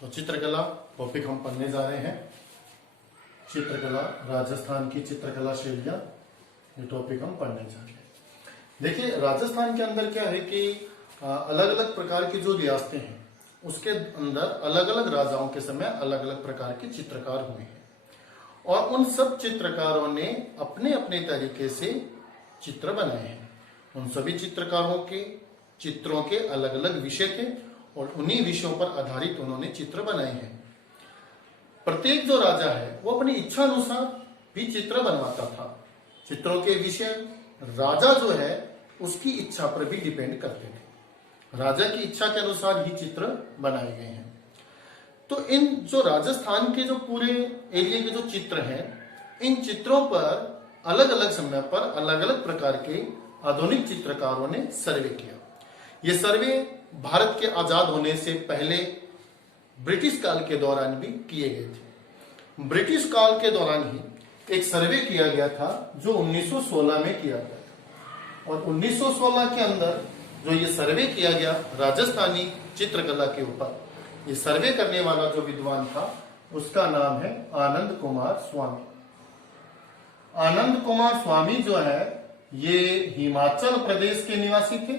तो चित्रकला टॉपिक हम पढ़ने जा रहे हैं। चित्रकला, राजस्थान की चित्रकला शैलियां, ये टॉपिक हम पढ़ने जा रहे हैं। देखिए, राजस्थान के अंदर क्या है कि अलग अलग प्रकार की जो रियासतें हैं उसके अंदर अलग अलग राजाओं के समय अलग अलग प्रकार के चित्रकार हुए हैं और उन सब चित्रकारों ने अपने अपने तरीके से चित्र बनाए हैं। उन सभी चित्रकारों के चित्रों के अलग अलग विषय थे और उन्हीं विषयों पर आधारित उन्होंने चित्र बनाए हैं। प्रत्येक जो राजा है वो अपनी इच्छा अनुसार भी चित्र बनवाता था। चित्रों के विषय राजा जो है उसकी इच्छा पर भी डिपेंड करते थे। राजा की इच्छा के अनुसार ही चित्र बनाए गए हैं। तो इन जो राजस्थान के जो पूरे एरिया के जो चित्र हैं, इन चित्रों पर अलग अलग समय पर अलग अलग प्रकार के आधुनिक चित्रकारों ने सर्वे किया। ये सर्वे भारत के आजाद होने से पहले ब्रिटिश काल के दौरान भी किए गए थे। ब्रिटिश काल के दौरान ही एक सर्वे किया गया था जो 1916 में किया गया था और 1916 के अंदर जो ये सर्वे किया गया राजस्थानी चित्रकला के ऊपर, ये सर्वे करने वाला जो विद्वान था उसका नाम है आनंद कुमार स्वामी। आनंद कुमार स्वामी जो है ये हिमाचल प्रदेश के निवासी थे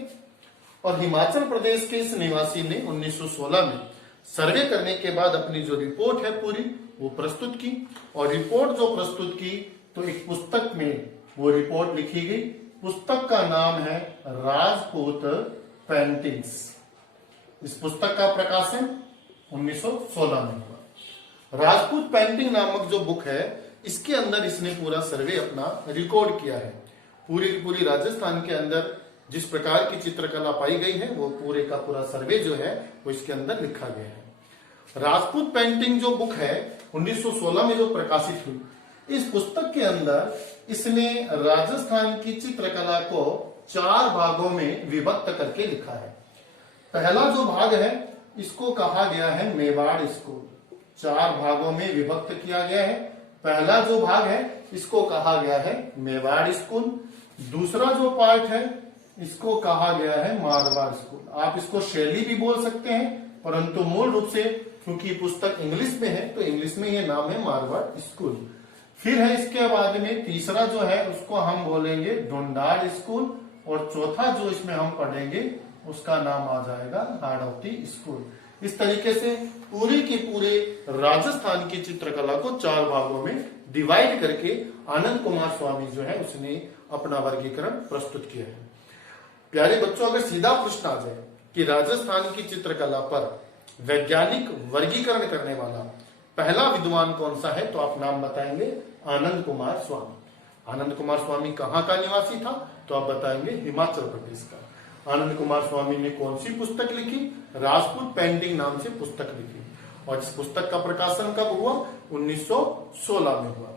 और हिमाचल प्रदेश के इस निवासी ने 1916 में सर्वे करने के बाद अपनी जो रिपोर्ट है पूरी वो प्रस्तुत की और रिपोर्ट जो प्रस्तुत की तो एक पुस्तक में वो रिपोर्ट लिखी गई। पुस्तक का नाम है राजपूत पेंटिंग्स। इस पुस्तक का प्रकाशन 1916 में हुआ। राजपूत पेंटिंग नामक जो बुक है इसके अंदर इसने पूरा सर्वे अपना रिकॉर्ड किया है। पूरी राजस्थान के अंदर जिस प्रकार की चित्रकला पाई गई है वो पूरे का पूरा सर्वे जो है वो इसके अंदर लिखा गया है। राजपूत पेंटिंग जो बुक है 1916 में जो प्रकाशित हुई, इस पुस्तक के अंदर इसने राजस्थान की चित्रकला को 4 भागों में विभक्त करके लिखा है। पहला जो भाग है इसको कहा गया है मेवाड़ स्कूल। 4 भागों में विभक्त किया गया है। पहला जो भाग है इसको कहा गया है मेवाड़ स्कूल। दूसरा जो पार्ट है इसको कहा गया है मारवाड़ स्कूल। आप इसको शैली भी बोल सकते हैं, परंतु मूल रूप से क्योंकि पुस्तक इंग्लिश में है तो इंग्लिश में ये नाम है मारवाड़ स्कूल। फिर है इसके बाद में तीसरा जो है उसको हम बोलेंगे ढूंढाड़ स्कूल और चौथा जो इसमें हम पढ़ेंगे उसका नाम आ जाएगा हाड़ौती स्कूल। इस तरीके से पूरे के पूरे राजस्थान की चित्रकला को 4 भागों में डिवाइड करके आनंद कुमार स्वामी जो है उसने अपना वर्गीकरण प्रस्तुत किया है। प्यारे बच्चों, अगर सीधा प्रश्न आ जाए कि राजस्थान की चित्रकला पर वैज्ञानिक वर्गीकरण करने वाला पहला विद्वान कौन सा है तो आप नाम बताएंगे आनंद कुमार स्वामी। आनंद कुमार स्वामी कहाँ का निवासी था तो आप बताएंगे हिमाचल प्रदेश का। आनंद कुमार स्वामी ने कौन सी पुस्तक लिखी? राजपूत पेंटिंग नाम से पुस्तक लिखी और इस पुस्तक का प्रकाशन कब हुआ? 1916 में हुआ।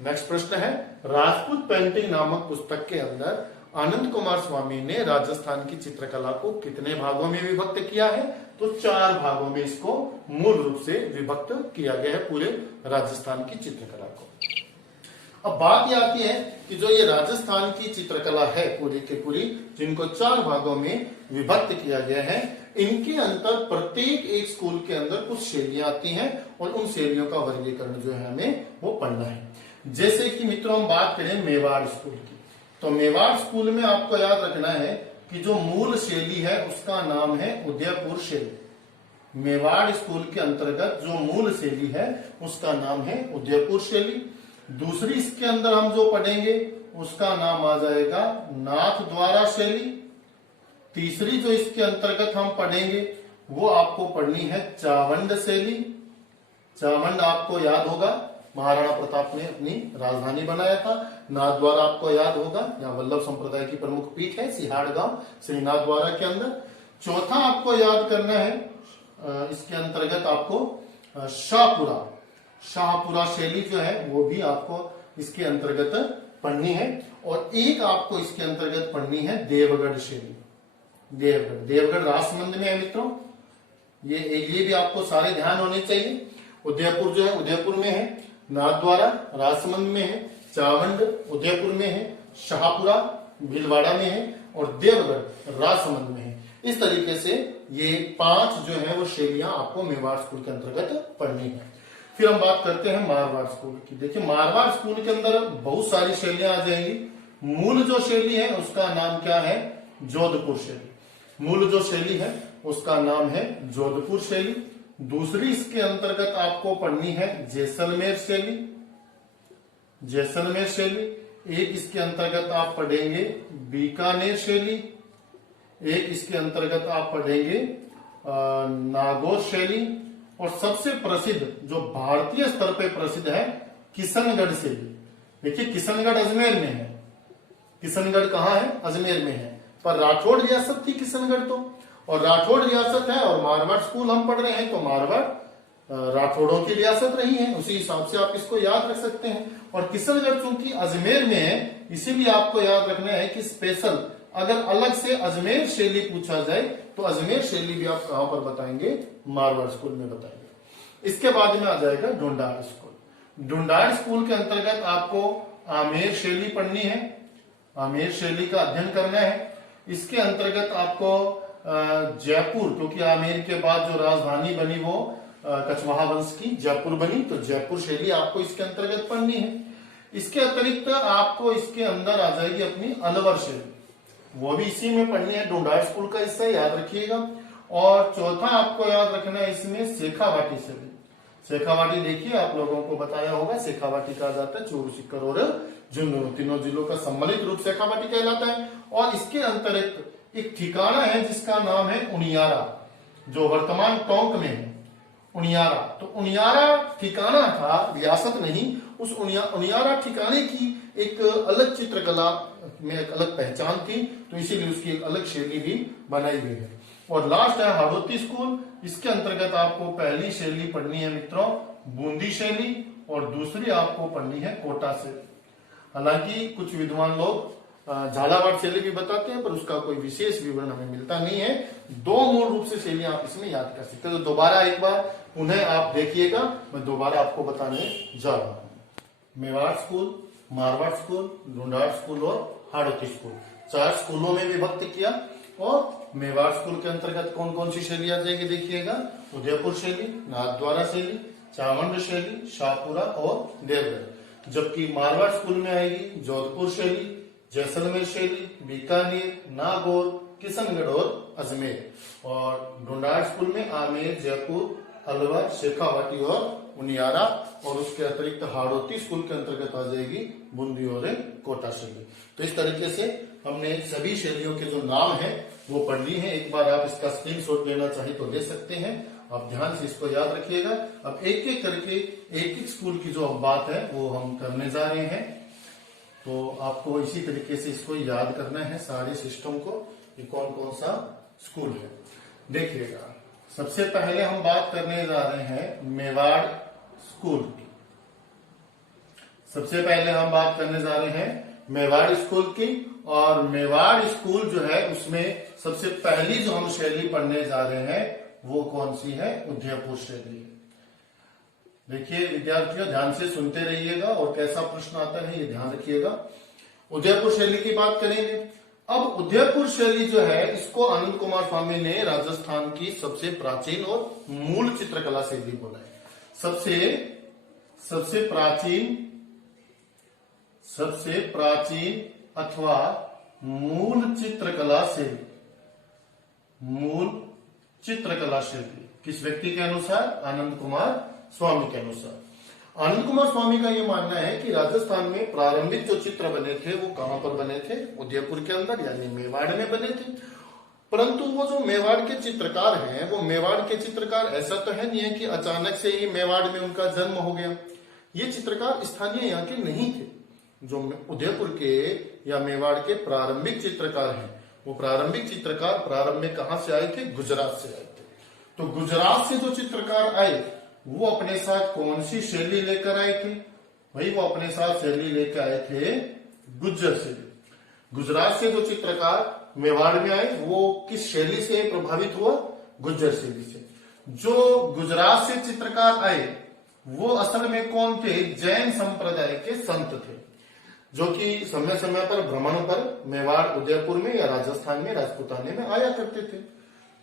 नेक्स्ट प्रश्न है, राजपूत पेंटिंग नामक पुस्तक के अंदर आनंद कुमार स्वामी ने राजस्थान की चित्रकला को कितने भागों में विभक्त किया है? तो 4 भागों में इसको मूल रूप से विभक्त किया गया है पूरे राजस्थान की चित्रकला को। अब बात यह आती है कि जो ये राजस्थान की चित्रकला है पूरी के पूरी, जिनको 4 भागों में विभक्त किया गया है, इनके अंदर प्रत्येक एक स्कूल के अंदर कुछ शैलियां आती हैं और उन शैलियों का वर्गीकरण जो है हमें वो पढ़ना है। जैसे कि मित्रों हम बात करें मेवाड़ स्कूल की, तो मेवाड़ स्कूल में आपको याद रखना है कि जो मूल शैली है उसका नाम है उदयपुर शैली। मेवाड़ स्कूल के अंतर्गत जो मूल शैली है उसका नाम है उदयपुर शैली। दूसरी इसके अंदर हम जो पढ़ेंगे उसका नाम आ जाएगा नाथ द्वारा शैली। तीसरी जो इसके अंतर्गत हम पढ़ेंगे वो आपको पढ़नी है चावंड शैली। चावंड आपको याद होगा महाराणा प्रताप ने अपनी राजधानी बनाया था। नाथद्वारा आपको याद होगा, यहाँ वल्लभ संप्रदाय की प्रमुख पीठ है सिहाड़गांव श्री नाथद्वारा के अंदर। चौथा आपको याद करना है इसके अंतर्गत आपको शाहपुरा शैली जो है वो भी आपको इसके अंतर्गत पढ़नी है और एक आपको इसके अंतर्गत पढ़नी है देवगढ़ शैली। देवगढ़ राजसमंद में है मित्रों। ये भी आपको सारे ध्यान होने चाहिए। उदयपुर जो है उदयपुर में है, नाथद्वारा राजसमंद में है, चावंड उदयपुर में है, शाहपुरा भीलवाड़ा में है और देवगढ़ राजसमंद में है। इस तरीके से ये 5 जो है वो शैलियां आपको मेवाड़ स्कूल के अंतर्गत पढ़नी है। फिर हम बात करते हैं मारवाड़ स्कूल की। देखिए मारवाड़ स्कूल के अंदर बहुत सारी शैलियां आ जाएंगी। मूल जो शैली है उसका नाम क्या है? जोधपुर शैली। मूल जो शैली है उसका नाम है जोधपुर शैली। दूसरी इसके अंतर्गत आपको पढ़नी है जैसलमेर शैली। जैसलमेर शैली। एक इसके अंतर्गत आप पढ़ेंगे बीकानेर शैली। एक इसके अंतर्गत आप पढ़ेंगे नागौर शैली। और सबसे प्रसिद्ध जो भारतीय स्तर पर प्रसिद्ध है किशनगढ़ शैली। देखिए किशनगढ़ अजमेर में है। किशनगढ़ कहाँ है? अजमेर में है। पर राठौड़ रियासत थी किशनगढ़ तो, और राठौड़ रियासत है और मारवाड़ स्कूल हम पढ़ रहे हैं तो मारवाड़ राठौड़ों की रियासत रही है, उसी हिसाब से आप इसको याद रख सकते हैं। और किशनगढ़ चूंकि अजमेर में है इसीलिए आपको याद रखना है कि स्पेशल अगर अलग से अजमेर शैली पूछा जाए तो अजमेर शैली भी आप कहां पर बताएंगे? मारवाड़ स्कूल में बताएंगे। इसके बाद में आ जाएगा ढूंढाड़ स्कूल। ढूंढाड़ स्कूल के अंतर्गत आपको आमेर शैली पढ़नी है। आमेर शैली का अध्ययन करना है। इसके अंतर्गत आपको जयपुर, क्योंकि आमेर के बाद जो राजधानी बनी वो कछवाहा वंश की जयपुर बनी, तो जयपुर शैली आपको इसके अंतर्गत पढ़नी है। इसके अतिरिक्त आपको इसके अंदर आ जाएगी अपनी अलवर शैली, वो भी इसी में पढ़नी है। ढूंढाड़ स्कूल का हिस्सा याद रखिएगा। और चौथा आपको याद रखना है इसमें शेखावाटी शैली। शेखावाटी देखिए आप लोगों को बताया होगा, शेखावाटी कहा जाता है चूरू, सीकर और झुंझुनू, तीनों जिलों का सम्मिलित रूप शेखावाटी कहलाता है। और इसके अंतर्गत एक ठिकाना है जिसका नाम है उनियारा, जो वर्तमान टोंक में है। उनियारा, तो उनियारा ठिकाना था, रियासत नहीं। उस उनियारा ठिकाने की एक अलग चित्रकला में एक अलग पहचान थी, तो इसीलिए उसकी एक अलग शैली भी बनाई गई है। और लास्ट है हाड़ौती स्कूल। इसके अंतर्गत आपको पहली शैली पढ़नी है मित्रों बूंदी शैली, और दूसरी आपको पढ़नी है कोटा शैली। हालांकि कुछ विद्वान लोग झालावाड़ शैली भी बताते हैं, पर उसका कोई विशेष विवरण हमें मिलता नहीं है। 2 मूल रूप से शैलियां आप इसमें याद कर सकते हैं। तो दोबारा एक बार पुनः आप देखिएगा, मैं दोबारा आपको बताने जा रहा हूं। Mewar school, Marwar school, Dhundhar school और हाड़ौती स्कूल, 4 स्कूलों में विभक्त किया। और मेवाड़ स्कूल के अंतर्गत कौन कौन सी शैली आ जाएगी देखिएगा? उदयपुर शैली, नाथद्वारा शैली, चामुंड शैली, शाहपुरा और देवगढ़। जबकि मारवाड़ स्कूल में आएगी जोधपुर शैली, जैसलमेर शैली, बीकानेर, नागौर, किशनगढ़ और अजमेर। और ढूंढाड़ स्कूल में आमेर, जयपुर, अलवर, शेखावाटी और उनियारा। और उसके अतिरिक्त हाड़ौती स्कूल के अंतर्गत आ जाएगी बूंदी और कोटा शैली। तो इस तरीके से हमने सभी शैलियों के जो नाम है वो पढ़ ली है। एक बार आप इसका स्क्रीनशॉट लेना चाहिए तो ले सकते हैं। आप ध्यान से इसको याद रखिएगा। अब एक एक करके एक एक स्कूल की जो बात है वो हम करने जा रहे हैं। तो आपको इसी तरीके से इसको याद करना है सारे सिस्टम को, कि कौन कौन सा स्कूल है। देखिएगा, सबसे पहले हम बात करने जा रहे हैं मेवाड़ स्कूल की। सबसे पहले हम बात करने जा रहे हैं मेवाड़ स्कूल की। और मेवाड़ स्कूल जो है उसमें सबसे पहली जो हम शैली पढ़ने जा रहे हैं वो कौन सी है? उदयपुर शैली। देखिए विद्यार्थियों, ध्यान से सुनते रहिएगा और कैसा प्रश्न आता है ये ध्यान रखिएगा। उदयपुर शैली की बात करेंगे। अब उदयपुर शैली जो है इसको आनंद कुमार स्वामी ने राजस्थान की सबसे प्राचीन और मूल चित्रकला शैली बोला है। सबसे प्राचीन अथवा मूल चित्रकला शैली। मूल चित्रकला शैली किस व्यक्ति के अनुसार? आनंद कुमार स्वामी के अनुसार। आनंद कुमार स्वामी का यह मानना है कि राजस्थान में प्रारंभिक जो चित्र बने थे वो कहां पर बने थे? उदयपुर के अंदर, यानी मेवाड़ में बने थे। परंतु वो जो मेवाड़ के चित्रकार हैं वो मेवाड़ के चित्रकार ऐसा तो है नहीं है कि अचानक से ही मेवाड़ में उनका जन्म हो गया। ये चित्रकार स्थानीय यहाँ के नहीं थे। जो उदयपुर के या मेवाड़ के प्रारंभिक चित्रकार हैं वो प्रारंभिक चित्रकार प्रारंभ में कहां से आए थे? गुजरात से आए थे। तो गुजरात से जो चित्रकार आए वो अपने साथ कौन सी शैली लेकर आए थे? भाई वो अपने साथ शैली लेकर आए थे गुज्जर शैली। गुजरात से जो चित्रकार मेवाड़ में आए वो किस शैली से प्रभावित हुआ? गुज्जर शैली से। जो गुजरात से चित्रकार आए वो असल में कौन थे? जैन संप्रदाय के संत थे। जो कि समय समय पर भ्रमण पर मेवाड़, उदयपुर में या राजस्थान में, राजपूताने में आया करते थे।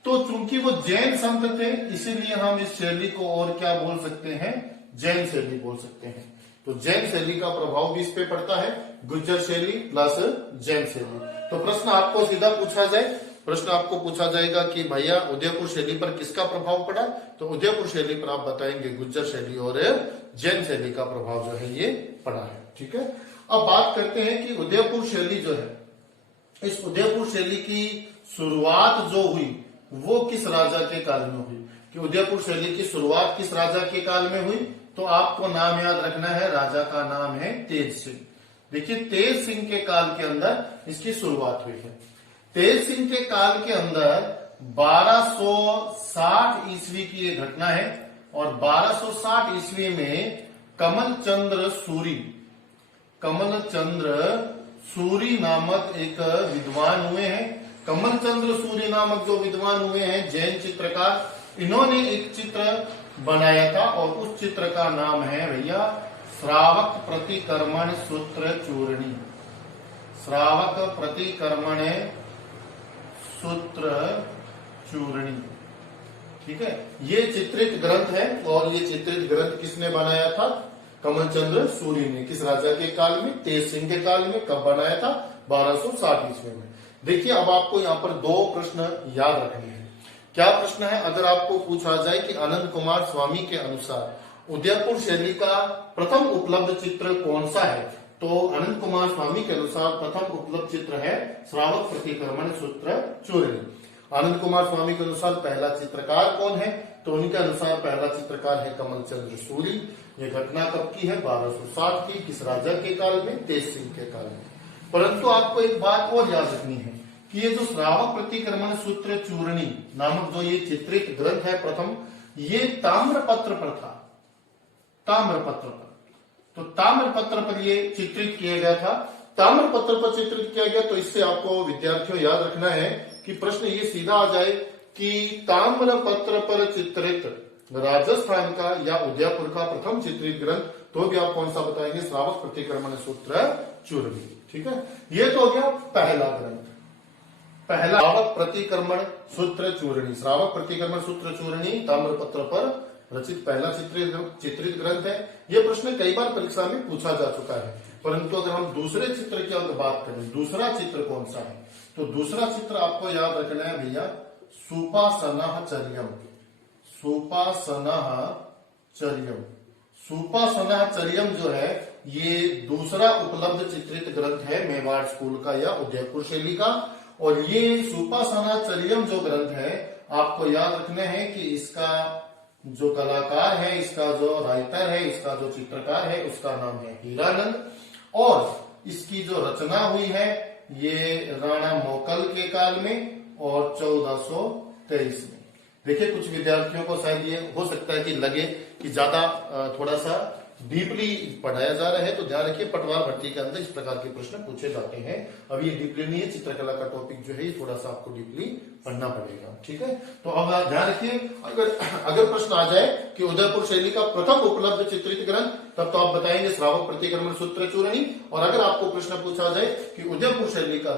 तो चूंकि वो जैन संत थे, इसीलिए हम इस शैली को और क्या बोल सकते हैं, जैन शैली बोल सकते हैं। तो जैन शैली का प्रभाव भी इस पे पड़ता है, गुज्जर शैली प्लस जैन शैली। तो प्रश्न आपको सीधा पूछा जाए, प्रश्न आपको पूछा जाएगा कि भैया उदयपुर शैली पर किसका प्रभाव पड़ा, तो उदयपुर शैली पर आप बताएंगे गुज्जर शैली और जैन शैली का प्रभाव जो है ये पड़ा है। ठीक है, अब बात करते हैं कि उदयपुर शैली जो है, इस उदयपुर शैली की शुरुआत जो हुई वो किस राजा के काल में हुई, कि उदयपुर शैली की शुरुआत किस राजा के काल में हुई, तो आपको नाम याद रखना है, राजा का नाम है तेज सिंह। देखिए तेज सिंह के काल के अंदर इसकी शुरुआत हुई है। तेज सिंह के काल के अंदर 1260 ईस्वी की ये घटना है, और 1260 ईस्वी में कमल चंद्र सूरी नामक एक विद्वान हुए हैं। कमल चंद्र सूरी नामक जो विद्वान हुए हैं, जैन चित्रकार, इन्होंने एक चित्र बनाया था और उस चित्र का नाम है भैया श्रावक प्रतिकर्मण सूत्र चूर्णी। श्रावक प्रतिकर्मण सूत्र चूर्णी, ठीक है, ये चित्रित ग्रंथ है। और ये चित्रित ग्रंथ किसने बनाया था, कमल चंद्र सूरी ने। किस राजा के काल में, तेज सिंह के काल में। कब बनाया था, 1260 ईस्वी में। देखिए अब आपको यहाँ पर दो प्रश्न याद रखने हैं। क्या प्रश्न है, अगर आपको पूछा जाए कि आनंद कुमार स्वामी के अनुसार उदयपुर शैली का प्रथम उपलब्ध चित्र कौन सा है, तो आनंद कुमार स्वामी के अनुसार प्रथम उपलब्ध चित्र है श्रावक प्रतिकर्मण सूत्र चूर्णी। आनंद कुमार स्वामी के अनुसार पहला चित्रकार कौन है, तो उनके अनुसार पहला चित्रकार है कमल चंद्र सूरी। ये घटना कब की है, 1260 की। किस राजा के काल में, तेज सिंह के काल में। परंतु आपको एक बात और याद रखनी है कि ये जो श्रावक प्रतिक्रमण सूत्र चूर्णी नामक जो ये चित्रित ग्रंथ है प्रथम, ये ताम्रपत्र पर था, ताम्रपत्र पर। तो ताम्रपत्र पर ये चित्रित किया गया था, ताम्रपत्र पर चित्रित किया गया। तो इससे आपको विद्यार्थियों याद रखना है कि प्रश्न ये सीधा आ जाए कि ताम्रपत्र पर चित्रित राजस्थान का या उदयपुर का प्रथम चित्रित ग्रंथ, तो भी आप कौन सा बताएंगे, श्रावक प्रतिक्रमण सूत्र चूर्णी। ठीक है, ये तो हो गया पहला ग्रंथ, पहला श्रावक प्रतिक्रमण सूत्र चूर्णी। श्रावक प्रतिक्रमण सूत्र चूर्णी ताम्रपत्र पर रचित पहला चित्रित ग्रंथ है। यह प्रश्न कई बार परीक्षा में पूछा जा चुका है। परंतु अगर हम दूसरे चित्र की अगर बात करें, दूसरा चित्र कौन सा है, तो दूसरा चित्र आपको याद रखना है भैया सुपासनाचर्यम। सुपासनाचर्यम, सुपासनाचर्यम जो है ये दूसरा उपलब्ध चित्रित ग्रंथ है मेवाड़ स्कूल का या उदयपुर शैली का। और ये सुपासनाचर्यम जो ग्रंथ है, आपको याद रखना है कि इसका जो कलाकार है, इसका जो राइटर है, इसका जो चित्रकार है, उसका नाम है हीरानंद। और इसकी जो रचना हुई है ये राणा मोकल के काल में और 1423 में। देखिए कुछ विद्यार्थियों को शायद ये हो सकता है कि लगे कि ज्यादा थोड़ा सा डीपली पढ़ाया जा रहा है, तो ध्यान रखिए पटवार भर्ती के अंदर इस प्रकार के प्रश्न पूछे जाते हैं। अब ये डीपली नहीं है, चित्रकला का टॉपिक जो है ये थोड़ा सा आपको डीपली पढ़ना पड़ेगा। ठीक है, तो अब आप ध्यान रखिए, अगर प्रश्न आ जाए कि उदयपुर शैली का प्रथम उपलब्ध चित्रित ग्रंथ, तब तो आप बताएंगे श्रावक प्रतिक्रमण सूत्र चूर्णी। और अगर आपको प्रश्न पूछा जाए कि उदयपुर शैली का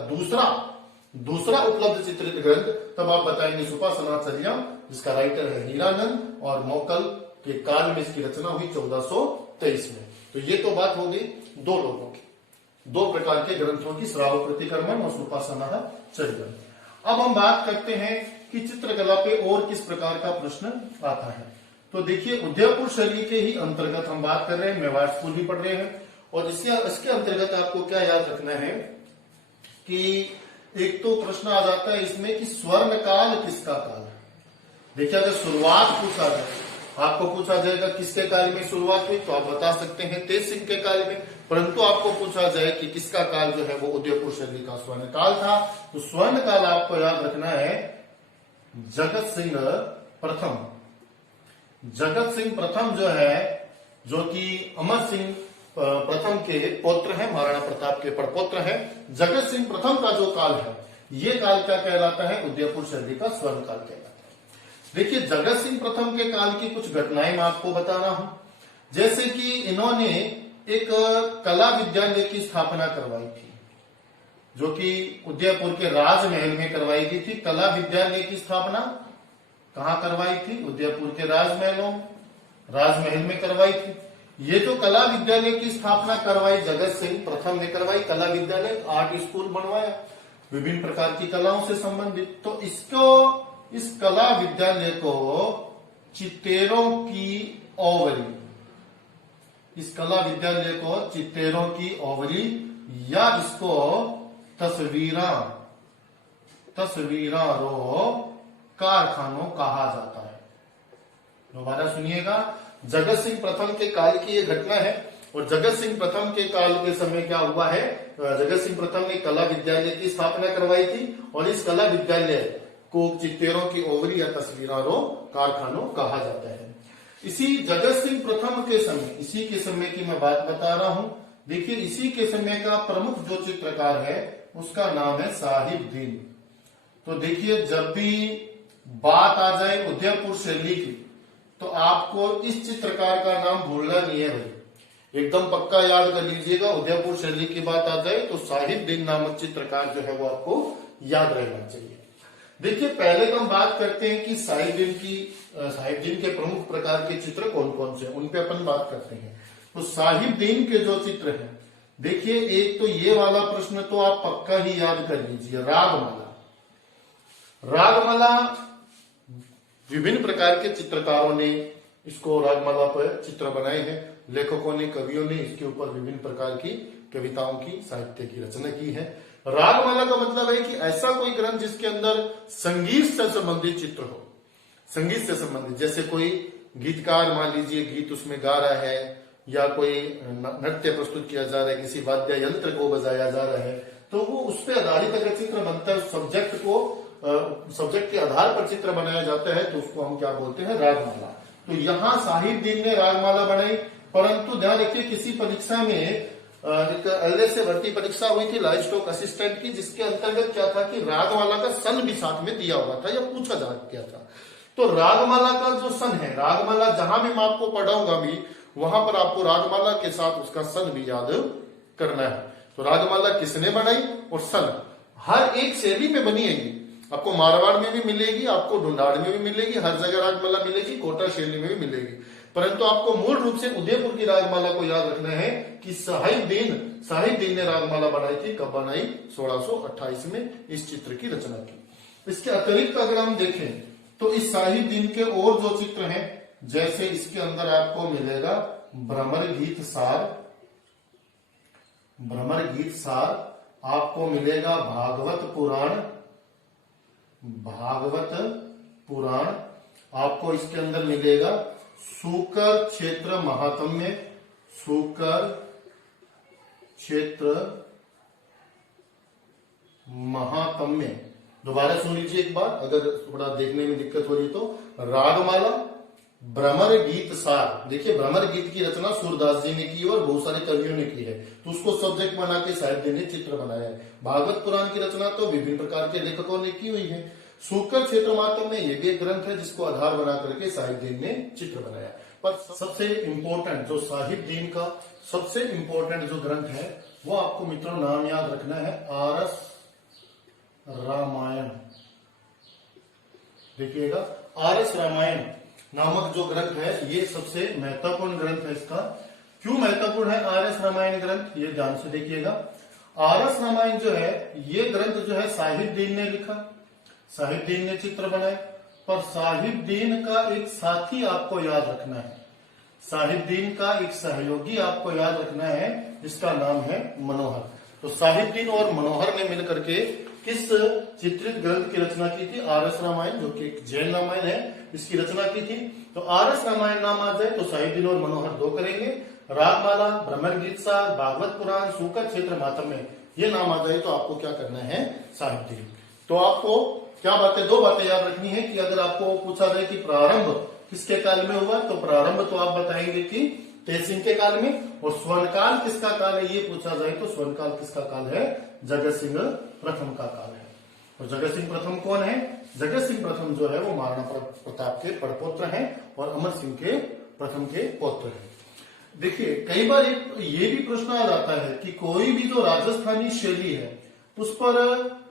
दूसरा उपलब्ध चित्रित ग्रंथ, तब आप बताएंगे सुपासनाचर्यम, जिसका राइटर है हीरानंद और मोकल के काल में इसकी रचना हुई 1423 में। तो ये तो बात होगी दो लोगों की, दो प्रकार के ग्रंथों की, श्रावक प्रतिक्रमण और सुपासनाचर्यम। अब हम बात करते हैं कि चित्रकला पे और किस प्रकार का प्रश्न आता है। तो देखिए उदयपुर शैली के ही अंतर्गत हम बात कर रहे हैं, मेवाड़ स्कूल भी पढ़ रहे हैं। और इसके अंतर्गत आपको क्या याद रखना है कि एक तो प्रश्न आ जाता है इसमें कि स्वर्ण काल किसका काल है। देखिए अगर शुरुआत पूछा जाए, आपको पूछा जाएगा किसके काल में शुरुआत हुई, तो आप बता सकते हैं तेज सिंह के काल में। परंतु आपको पूछा जाए कि किसका काल जो है वो उदयपुर शैली का स्वर्ण काल था, तो स्वर्ण काल आपको याद रखना है जगत सिंह प्रथम। जगत सिंह प्रथम जो है, जो कि अमर सिंह प्रथम के पौत्र हैं, महाराणा प्रताप के परपौत्र हैं। जगत सिंह प्रथम का जो काल है, ये काल क्या कहलाता है, उदयपुर शैली का स्वर्ण काल कहलाता है। देखिए जगत सिंह प्रथम के काल की कुछ घटनाएं मैं आपको बता रहा हूं। जैसे कि इन्होंने एक कला विद्यालय की स्थापना करवाई थी, जो कि उदयपुर के राजमहल में करवाई गई थी। कला विद्यालय की स्थापना कहाँ करवाई थी? उदयपुर के राजमहल में करवाई थी। ये जो कला विद्यालय की स्थापना करवाई जगत सिंह प्रथम ने करवाई। कला विद्यालय आर्ट स्कूल बनवाया विभिन्न प्रकार की कलाओं से संबंधित। तो इस कला विद्यालय को चित्तेरों की ओवरी, इस कला विद्यालय को चित्तेरों की ओवरी या इसको तस्वीरारों कारखानों कहा जाता है। दोबारा सुनिएगा, जगत सिंह प्रथम के काल की ये घटना है। और जगत सिंह प्रथम के काल के समय क्या हुआ है? जगत सिंह प्रथम ने कला विद्यालय की स्थापना करवाई थी और इस कला विद्यालय को चित्तेरों की ओवरी या तस्वीरारों कारखानों कहा जाता है। इसी जगत सिंह प्रथम के समय, इसी के समय की मैं बात बता रहा हूं। देखिए, इसी के समय का प्रमुख जो चित्रकार है उसका नाम है साहिबदीन। तो देखिए, जब भी बात आ जाए उदयपुर शैली की तो आपको इस चित्रकार का नाम भूलना नहीं है भाई, एकदम पक्का याद कर लीजिएगा। उदयपुर शैली की बात आ जाए तो साहिबदीन नामक चित्रकार जो है वो आपको याद रहना चाहिए। देखिए, पहले हम बात करते हैं कि साहिबदीन के प्रमुख प्रकार के चित्र कौन कौन से, उन पे अपन बात करते हैं। तो साहिबदीन के जो चित्र हैं, देखिए, एक तो ये वाला प्रश्न तो आप पक्का ही याद कर लीजिए, रागमाला विभिन्न प्रकार के चित्रकारों ने इसको रागमाला पर चित्र बनाए हैं। लेखकों ने, कवियों ने इसके ऊपर विभिन्न प्रकार की कविताओं की, साहित्य की रचना की है। रागमाला का मतलब है कि ऐसा कोई ग्रंथ जिसके अंदर संगीत से संबंधित चित्र हो। संगीत से संबंधित, जैसे कोई गीतकार मान लीजिए गीत उसमें गा रहा है, या कोई नृत्य प्रस्तुत किया जा रहा है, किसी वाद्य यंत्र को बजाया जा रहा है, तो वो उस पर आधारित अगर चित्र बनता है, सब्जेक्ट के आधार पर चित्र बनाया जाता है, तो उसको हम क्या बोलते हैं? रागमाला। तो यहाँ साहिबदीन ने रागमाला बनाई, परंतु ध्यान रखिए, किसी परीक्षा में एक एलएस से भर्ती परीक्षा हुई थी लाइव स्टॉक असिस्टेंट की, जिसके अंतर्गत क्या था कि रागमाला का सन भी साथ में दिया हुआ था या पूछा जा गया था। तो रागमाला का जो सन है, रागमाला जहां भी मैं आपको पढ़ाऊंगा भी, वहां पर आपको रागमाला के साथ उसका सन भी याद करना है। तो रागमाला किसने बनाई और सन, हर एक शैली में बनी है ये। आपको मारवाड़ में भी मिलेगी, आपको ढूंढाड़ में भी मिलेगी, हर जगह रागमाला मिलेगी, कोटा शैली में भी मिलेगी। परंतु आपको मूल रूप से उदयपुर की रागमाला को याद रखना है कि साहिबदीन ने रागमाला बनाई थी। कब बनाई? 1628 में इस चित्र की रचना की। इसके अतिरिक्त अगर हम देखें तो इस साहिबदीन के और जो चित्र हैं, जैसे इसके अंदर आपको मिलेगा भ्रमर गीत सार, आपको मिलेगा भागवत पुराण, आपको इसके अंदर मिलेगा सूकर क्षेत्र महात्म्य। दोबारा सुन लीजिए एक बार, अगर थोड़ा देखने में दिक्कत हो रही तो। रागमाला, भ्रमर गीत सार। देखिए, भ्रमर गीत की रचना सूरदास जी ने की और बहुत सारे कवियों ने की है, तो उसको सब्जेक्ट बना के साहिबदीन ने चित्र बनाया है। भागवत पुराण की रचना तो विभिन्न प्रकार के लेखकों ने की हुई है। सूकर क्षेत्र महात्म्य में ये भी एक ग्रंथ है जिसको आधार बना करके साहिबदीन ने चित्र बनाया। पर सबसे इंपॉर्टेंट जो साहिबदीन का सबसे इंपॉर्टेंट जो ग्रंथ है, वो आपको मित्रों नाम याद रखना है, आरस रामायण। देखिएगा, आरस रामायण नामक जो ग्रंथ है, ये सबसे महत्वपूर्ण ग्रंथ है। इसका क्यों महत्वपूर्ण है आरस रामायण ग्रंथ, ये ध्यान से देखिएगा। आरस रामायण जो है, ये ग्रंथ जो है साहिबदीन ने लिखा, साहिबदीन ने चित्र बनाए, पर साहिबदीन का एक साथी आपको याद रखना है, साहिबदीन का एक सहयोगी आपको याद रखना है, जिसका नाम है मनोहर। तो साहिबदीन और मनोहर ने मिलकर के किस चित्रित ग्रंथ की रचना की थी? आरस रामायण, जो कि एक जैन रामायण है, इसकी रचना की थी। तो आरस रामायण नाम आ जाए तो साहिबदीन और मनोहर दो करेंगे। रागमाला, भ्रमर गीत सार, भागवत पुराण, सूकर क्षेत्र महात्म्य, ये नाम आ जाए तो आपको क्या करना है? साहिबदीन। तो आपको क्या बातें, दो बातें याद रखनी है कि अगर आपको पूछा जाए कि प्रारंभ किसके काल में हुआ, तो प्रारंभ तो आप बताएंगे कि तेज सिंह के काल में, और स्वर्णकाल किसका काल है ये पूछा जाए तो स्वर्णकाल किसका काल है? जगत सिंह प्रथम का काल है। और जगत सिंह प्रथम कौन है? जगत सिंह प्रथम जो है वो महाराणा प्रताप के परपौत्र हैं और अमर सिंह के प्रथम के पौत्र हैं। देखिए कई बार ये भी प्रश्न आ जाता है कि कोई भी जो राजस्थानी शैली है उस पर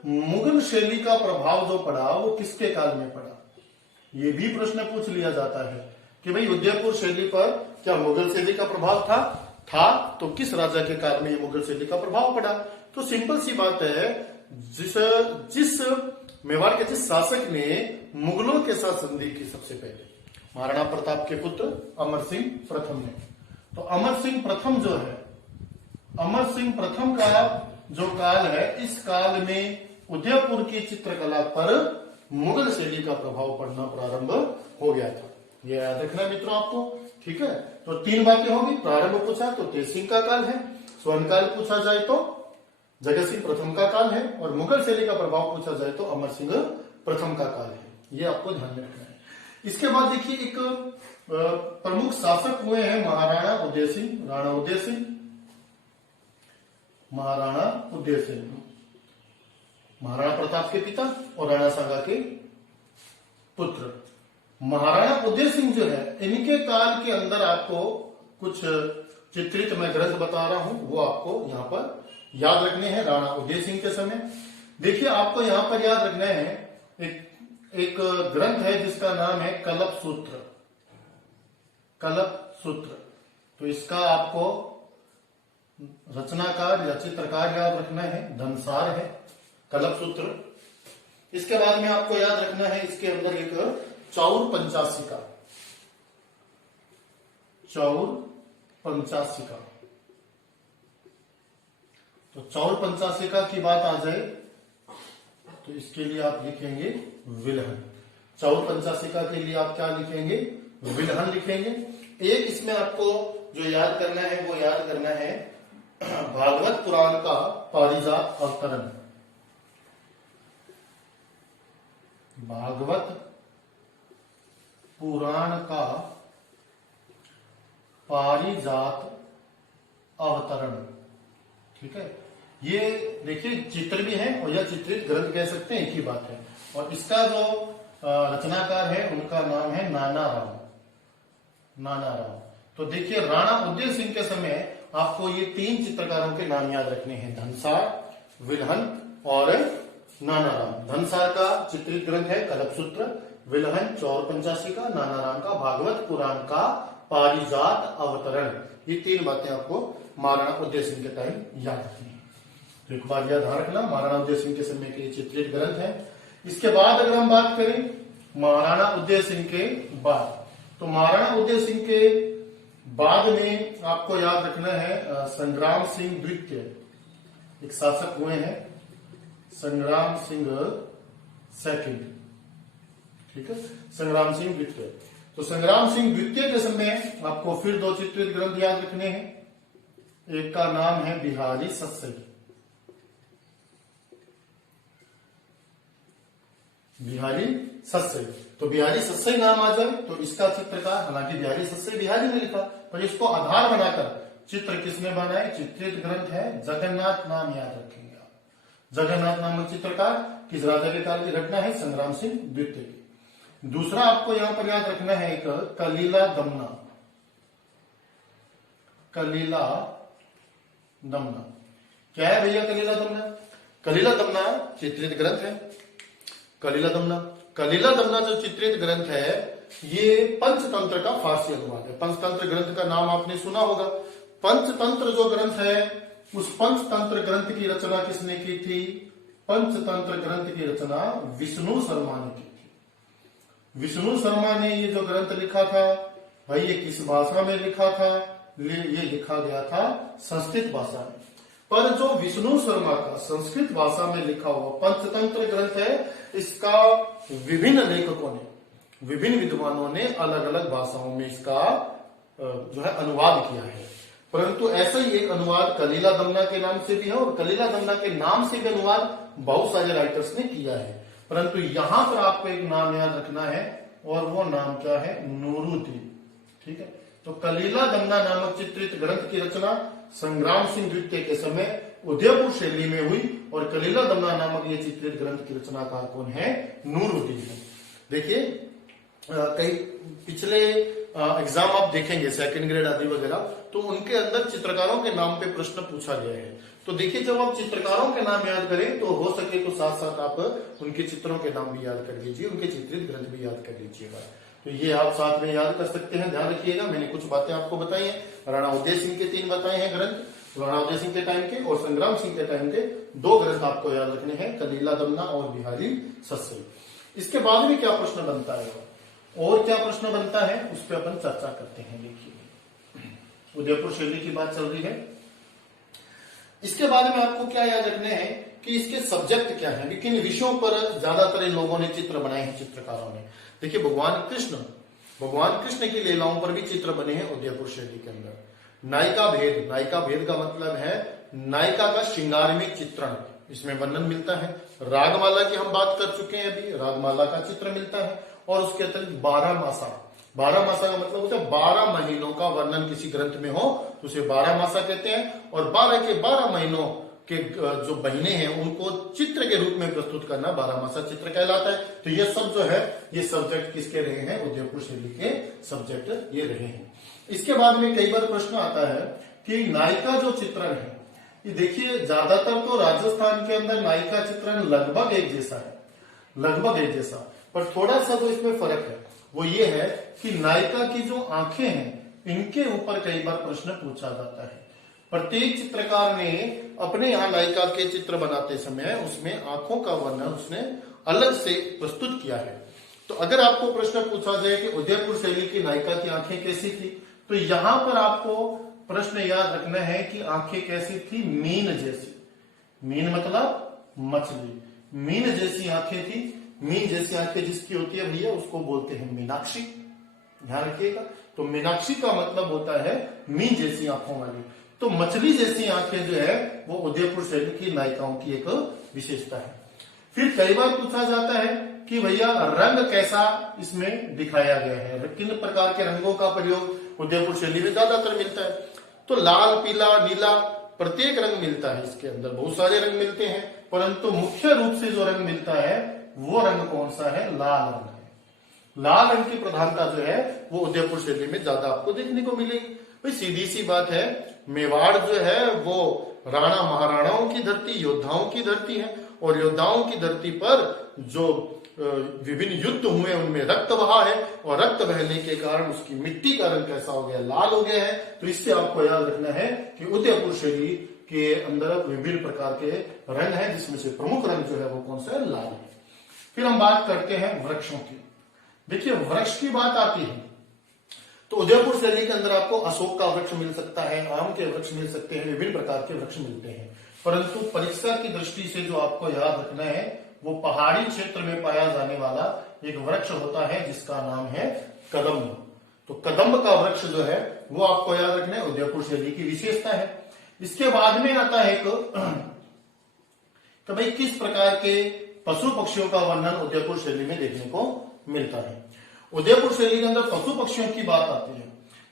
मुगल शैली का प्रभाव जो पड़ा वो किसके काल में पड़ा। ये भी प्रश्न पूछ लिया जाता है कि भाई उदयपुर शैली पर क्या मुगल शैली का प्रभाव था तो किस राजा के काल में ये मुगल शैली का प्रभाव पड़ा। तो सिंपल सी बात है, जिस मेवाड़ के जिस शासक ने मुगलों के साथ संधि की सबसे पहले, महाराणा प्रताप के पुत्र अमर सिंह प्रथम ने। तो अमर सिंह प्रथम जो है, अमर सिंह प्रथम का जो काल है, इस काल में उदयपुर की चित्रकला पर मुगल शैली का प्रभाव पड़ना प्रारंभ हो गया था। ये याद रखना मित्रों आपको, ठीक है। तो तीन बातें होगी, प्रारंभ पूछा तो तेज सिंह का काल है, स्वर्णकाल पूछा जाए तो जगत सिंह प्रथम का काल है, और मुगल शैली का प्रभाव पूछा जाए तो अमर सिंह प्रथम का काल है। ये आपको ध्यान में रखना है। इसके बाद देखिए एक प्रमुख शासक हुए हैं महाराणा उदय सिंह, राणा उदय सिंह, महाराणा उदय सिंह, महाराणा प्रताप के पिता और राणा सांगा के पुत्र। महाराणा उदय सिंह जो है, इनके काल के अंदर आपको कुछ चित्रित मैं ग्रंथ बता रहा हूं, वो आपको यहाँ पर याद रखने हैं। राणा उदय सिंह के समय देखिए आपको यहाँ पर याद रखना है एक ग्रंथ है जिसका नाम है कलप सूत्र। कलप सूत्र, तो इसका आपको रचनाकार या चित्रकार याद रखना है, धनसार है कलप सूत्र। इसके बाद में आपको याद रखना है इसके अंदर एक चौर पंचाशिका, चौर पंचाशिका। तो चौर पंचाशिका की बात आ जाए तो इसके लिए आप लिखेंगे विलहन। चौर पंचाशिका के लिए आप क्या लिखेंगे, विलहन लिखेंगे। एक इसमें आपको जो याद करना है वो याद करना है भागवत पुराण का पारिजात अवतरण। भागवत पुराण का पारिजात अवतरण, ठीक है। ये देखिए चित्र भी है और यह चित्रित ग्रंथ कह सकते हैं, एक ही बात है। और इसका जो रचनाकार है उनका नाम है नाना राव, नाना राव। तो देखिए राणा उदय सिंह के समय आपको ये तीन चित्रकारों के नाम याद रखने हैं, धनसार, विलहन और नाना राम। धनसार का चित्रित ग्रंथ है कलप सूत्र, विलहन चौर पंचाशिका, नाना राम का भागवत पुराण का पारिजात अवतरण। ये तीन बातें आपको महाराणा उदय सिंह के टाइम याद रखनी है। तो एक बात याद रखना, महाराणा उदय सिंह के समय के चित्रित ग्रंथ है। इसके बाद अगर हम बात करें महाराणा उदय सिंह के बाद, तो महाराणा उदय सिंह के बाद में आपको याद रखना है संग्राम सिंह द्वितीय, एक शासक हुए हैं, संग्राम सिंह सेकंड, ठीक है, संग्राम सिंह द्वितीय। तो संग्राम सिंह द्वितीय के समय आपको फिर दो चित्रित ग्रंथ याद रखने हैं। एक का नाम है बिहारी सत्सई, बिहारी सत्सई। तो बिहारी सत्सई नाम आ जाए तो इसका चित्रकार, हालांकि बिहारी सत्सई बिहारी ने लिखा, पर इसको आधार बनाकर चित्र किसने बनाए, चित्रित ग्रंथ है जगन्नाथ, नाम याद रखेंगे आप। जगन्नाथ नामक चित्रकार किस राजा के काल की घटना है, संग्राम सिंह द्वितीय की। दूसरा आपको यहां पर याद रखना है एक कलीला दमना, कलीला दमना। क्या है भैया कलीला दमना? कलीला दमना चित्रित ग्रंथ है, कलीला दमना। कलीला दमना जो चित्रित ग्रंथ है ये पंचतंत्र का फारसी अनुवाद है। पंचतंत्र ग्रंथ का नाम आपने सुना होगा। पंचतंत्र जो ग्रंथ है उस पंचतंत्र ग्रंथ की रचना किसने की थी? पंचतंत्र ग्रंथ की रचना विष्णु शर्मा ने की थी। विष्णु शर्मा ने ये जो ग्रंथ लिखा था भाई, ये किस भाषा में लिखा था? ये लिखा गया था संस्कृत भाषा में। पर जो विष्णु शर्मा का संस्कृत भाषा में लिखा हुआ पंचतंत्र ग्रंथ है, इसका विभिन्न लेखकों ने, विभिन्न विद्वानों ने अलग अलग भाषाओं में इसका जो है अनुवाद किया है। परंतु ऐसा ही एक अनुवाद कलीला दमना के नाम से भी है, और कलीला दमना के नाम से भी अनुवाद बहुत सारे राइटर्स ने किया है। परंतु यहां पर आपको एक नाम याद रखना है, और वो नाम क्या है? नूरुद्दीन, ठीक है। तो कलीला दमना नामक चित्रित ग्रंथ की रचना संग्राम सिंह द्वितीय के समय उदयपुर शैली में हुई, और कलीला दमना नामक ये चित्रित ग्रंथ की रचनाकार कौन है? नूरुद्दीन है। देखिए कई पिछले एग्जाम आप देखेंगे सेकंड ग्रेड आदि वगैरह, तो उनके अंदर चित्रकारों के नाम पे प्रश्न पूछा गया है। तो देखिए जब आप चित्रकारों के नाम याद करें तो हो सके तो साथ साथ आप उनके चित्रों के नाम भी याद कर लीजिए, उनके चित्रित ग्रंथ भी याद कर लीजिएगा। तो ये आप साथ में याद कर सकते हैं। ध्यान रखिएगा, मैंने कुछ बातें आपको बताई हैं। राणा उदय सिंह के 3 बताए हैं ग्रंथ, राणा उदय सिंह के टाइम के और संग्राम सिंह के टाइम के 2 ग्रंथ आपको याद रखने हैं, कलीला दमना और बिहारी सस्से। इसके बाद में क्या प्रश्न बनता है और क्या प्रश्न बनता है उस पर अपन चर्चा करते हैं। देखिए उदयपुर शैली की बात चल रही है। इसके बारे में आपको क्या याद रखने हैं कि इसके सब्जेक्ट क्या है, किन विषयों पर ज्यादातर इन लोगों ने चित्र बनाए हैं चित्रकारों ने। देखिए भगवान कृष्ण की लीलाओं पर भी चित्र बने हैं उदयपुर शैली के अंदर। नायिका भेद का मतलब है नायिका का श्रृंगार में चित्रण, इसमें वर्णन मिलता है। रागमाला की हम बात कर चुके हैं अभी, रागमाला का चित्र मिलता है। और उसके अतिरिक्त 12 मासा का मतलब होता है 12 महीनों का वर्णन किसी ग्रंथ में हो तो उसे 12 मासा कहते हैं। और 12 के 12 महीनों के जो महीने हैं उनको चित्र के रूप में प्रस्तुत करना 12 मासा चित्र कहलाता है। तो ये सब जो है ये सब्जेक्ट किसके रहे हैं, उदयपुर शैली के सब्जेक्ट ये रहे हैं। इसके बाद में कई बार प्रश्न आता है कि नायिका जो चित्रण है, ये देखिए ज्यादातर तो राजस्थान के अंदर नायिका चित्रण लगभग एक जैसा, पर थोड़ा सा तो इसमें फर्क है। वो ये है कि नायिका की जो आंखें हैं इनके ऊपर कई बार प्रश्न पूछा जाता है। प्रत्येक चित्रकार ने अपने यहाँ नायिका के चित्र बनाते समय उसमें आंखों का वर्णन उसने अलग से प्रस्तुत किया है। तो अगर आपको प्रश्न पूछा जाए कि उदयपुर शैली की नायिका की आंखें कैसी थी, तो यहां पर आपको प्रश्न याद रखना है कि आंखें कैसी थी, मीन जैसी। मीन मतलब मछली, मीन जैसी आंखें थी। मीन जैसी आंखें जिसकी होती है भैया उसको बोलते हैं मीनाक्षी। ध्यान रखिएगा, तो मीनाक्षी का मतलब होता है मीन जैसी आंखों वाली। तो मछली जैसी आंखें जो है वो उदयपुर शैली की नायिकाओं की एक विशेषता है। फिर कई बार पूछा जाता है कि भैया रंग कैसा इसमें दिखाया गया है, किन प्रकार के रंगों का प्रयोग उदयपुर शैली में ज्यादातर मिलता है। तो लाल, पीला, नीला प्रत्येक रंग मिलता है, इसके अंदर बहुत सारे रंग मिलते हैं, परंतु मुख्य रूप से जो रंग मिलता है वो रंग कौन सा है, लाल रंग है। लाल रंग की प्रधानता जो है वो उदयपुर शैली में ज्यादा आपको देखने को मिलेगी। भाई सीधी सी बात है, मेवाड़ जो है वो राणा महाराणाओं की धरती, योद्धाओं की धरती है, और योद्धाओं की धरती पर जो विभिन्न युद्ध हुए उनमें रक्त बहा है, और रक्त बहने के कारण उसकी मिट्टी का रंग कैसा हो गया, लाल हो गया है। तो इससे आपको याद रखना है कि उदयपुर शैली के अंदर विभिन्न प्रकार के रंग है, जिसमें से प्रमुख रंग जो है वो कौन सा है, लाल है। फिर हम बात करते हैं वृक्षों की। देखिए वृक्ष की बात आती है तो उदयपुर शैली के अंदर आपको अशोक का वृक्ष मिल सकता है, आम के वृक्ष मिल सकते हैं, विभिन्न प्रकार के वृक्ष मिलते हैं। परंतु परीक्षा की दृष्टि से जो आपको याद रखना है वो पहाड़ी क्षेत्र में पाया जाने वाला एक वृक्ष होता है जिसका नाम है कदम्ब। तो कदम्ब का वृक्ष जो है वो आपको याद रखना है, उदयपुर शैली की विशेषता है। इसके बाद में आता है कि भाई किस प्रकार के पशु पक्षियों का वर्णन उदयपुर शैली में देखने को मिलता है। उदयपुर शैली के अंदर पशु पक्षियों की बात आती है।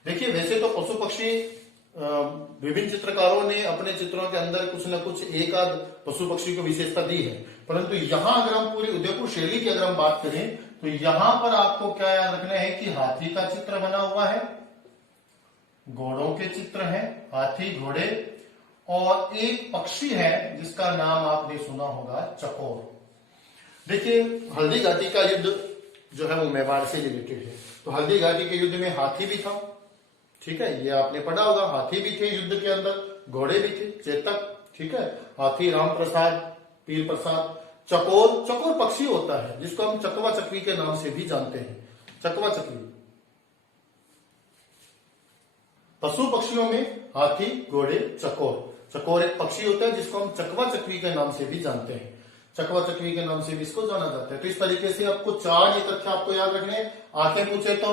देखिए वैसे तो पशु पक्षी विभिन्न चित्रकारों ने अपने चित्रों के अंदर कुछ न कुछ एक आध पशु पक्षी को विशेषता दी है, परंतु यहां अगर हम पूरी उदयपुर शैली की अगर हम बात करें तो यहां पर आपको क्या याद रखना है कि हाथी का चित्र बना हुआ है, घोड़ों के चित्र हैं, हाथी, घोड़े, और एक पक्षी है जिसका नाम आपने सुना होगा, चकोर। देखिए हल्दी घाटी का युद्ध जो है वो मेवाड़ से रिलेटेड है। तो हल्दी घाटी के युद्ध में हाथी भी था, ठीक है, ये आपने पढ़ा होगा। हाथी भी थे युद्ध के अंदर, घोड़े भी थे, चेतक, ठीक है, हाथी राम प्रसाद, पीर प्रसाद। चकोर पक्षी होता है जिसको हम चकवा चकवी के नाम से भी जानते हैं। चकवा चकवी पशु पक्षियों में हाथी, घोड़े, चकोर एक पक्षी होता है जिसको हम चकवा चकवी के नाम से भी जानते हैं। चकवा चकवी के नाम से भी इसको जाना जाता है। तो इस तरीके से आपको 4 ये तथ्य आपको याद रखने हैं। आंखें पूछे तो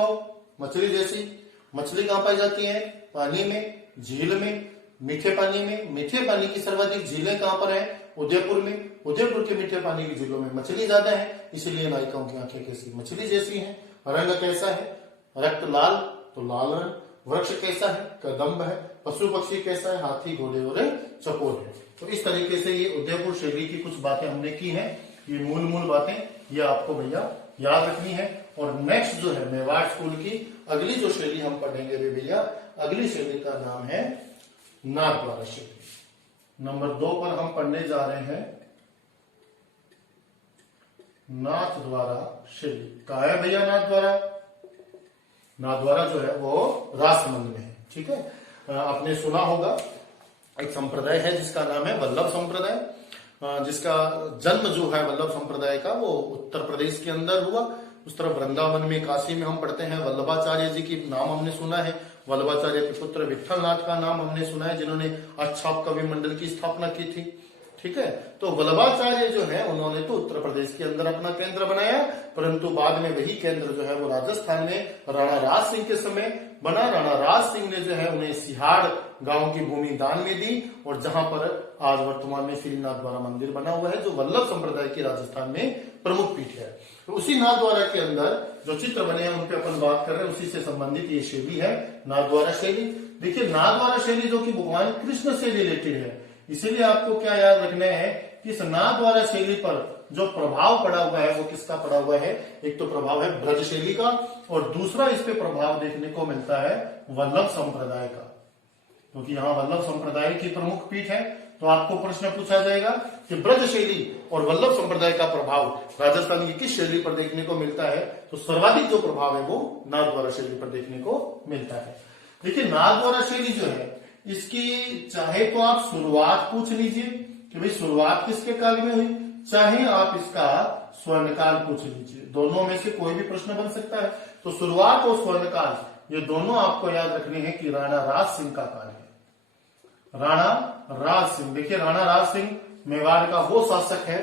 मछली जैसी, मछली कहां पाई जाती है, पानी में, झील में, मीठे पानी में। मीठे पानी की सर्वाधिक झीलें कहां पर है, उदयपुर में। उदयपुर के मीठे पानी की झीलों में मछली ज्यादा है, इसलिए नायिकाओं की आंखें कैसी, मछली जैसी हैं। रंग कैसा है, रक्त लाल, तो लाल रंग। वृक्ष कैसा है, कदम्ब है। पशु पक्षी कैसा है, हाथी, घोड़े और चकोर है। तो इस तरीके से ये उदयपुर शैली की कुछ बातें हमने की हैं। ये मूल बातें ये आपको भैया याद रखनी है। और नेक्स्ट जो है मेवाड़ स्कूल की अगली जो शैली हम पढ़ेंगे भी भैया, अगली शैली का नाम है नाथद्वारा शैली। नंबर 2 पर हम पढ़ने जा रहे हैं नाथद्वारा शैली। कहा है भैया नाथद्वारा? नाथद्वारा जो है वो राजसमंद में है, ठीक है। आपने सुना होगा एक संप्रदाय है जिसका नाम है वल्लभ संप्रदाय, जिसका जन्म जो है वल्लभ संप्रदाय का वो उत्तर प्रदेश के अंदर हुआ। उस तरफ वृंदावन में, काशी में हम पढ़ते हैं वल्लभाचार्य जी की नाम हमने सुना है। वल्लभाचार्य के पुत्र विट्ठलनाथ का नाम हमने सुना है, जिन्होंने अच्छाप कवि मंडल की स्थापना की थी, ठीक है। तो वल्लभाचार्य जो है उन्होंने तो उत्तर प्रदेश के अंदर अपना केंद्र बनाया, परंतु बाद में वही केंद्र जो है वो राजस्थान में राणा राज सिंह के समय बना। राणा राज सिंह ने जो है उन्हें सिहाड़ गांव की भूमि दान में दी, और जहां पर आज वर्तमान में श्री नाथद्वारा मंदिर बना हुआ है, जो वल्लभ संप्रदाय की राजस्थान में प्रमुख पीठ है। तो उसी नाथद्वारा के अंदर जो चित्र बने हैं उन पे अपन बात कर रहे हैं, उसी से संबंधित ये शैली है नाथद्वारा शैली। देखिए नाथद्वारा शैली जो कि भगवान कृष्ण से रिलेटेड है, इसीलिए आपको क्या याद रखना है कि इस नाथद्वारा शैली पर जो प्रभाव पड़ा हुआ है वो किसका पड़ा हुआ है? एक तो प्रभाव है ब्रज शैली का, और दूसरा इस पे प्रभाव देखने को मिलता है वल्लभ संप्रदाय का, क्योंकि यहाँ वल्लभ संप्रदाय की प्रमुख पीठ है। तो आपको प्रश्न पूछा जाएगा कि ब्रज शैली और वल्लभ संप्रदाय का प्रभाव राजस्थान की किस शैली पर देखने को मिलता है? तो सर्वाधिक जो प्रभाव है वो नाथद्वारा शैली पर देखने को मिलता है। देखिए नाथद्वारा शैली जो है इसकी चाहे तो आप शुरुआत पूछ लीजिए कि भाई शुरुआत किसके काल में हुई, चाहे आप इसका स्वर्णकाल पूछ लीजिए, दोनों में से कोई भी प्रश्न बन सकता है। तो शुरुआत और स्वर्णकाल ये दोनों आपको याद रखने हैं कि राणा राज सिंह का काल है। राणा राज सिंह, देखिए राणा राज सिंह मेवाड़ का वो शासक है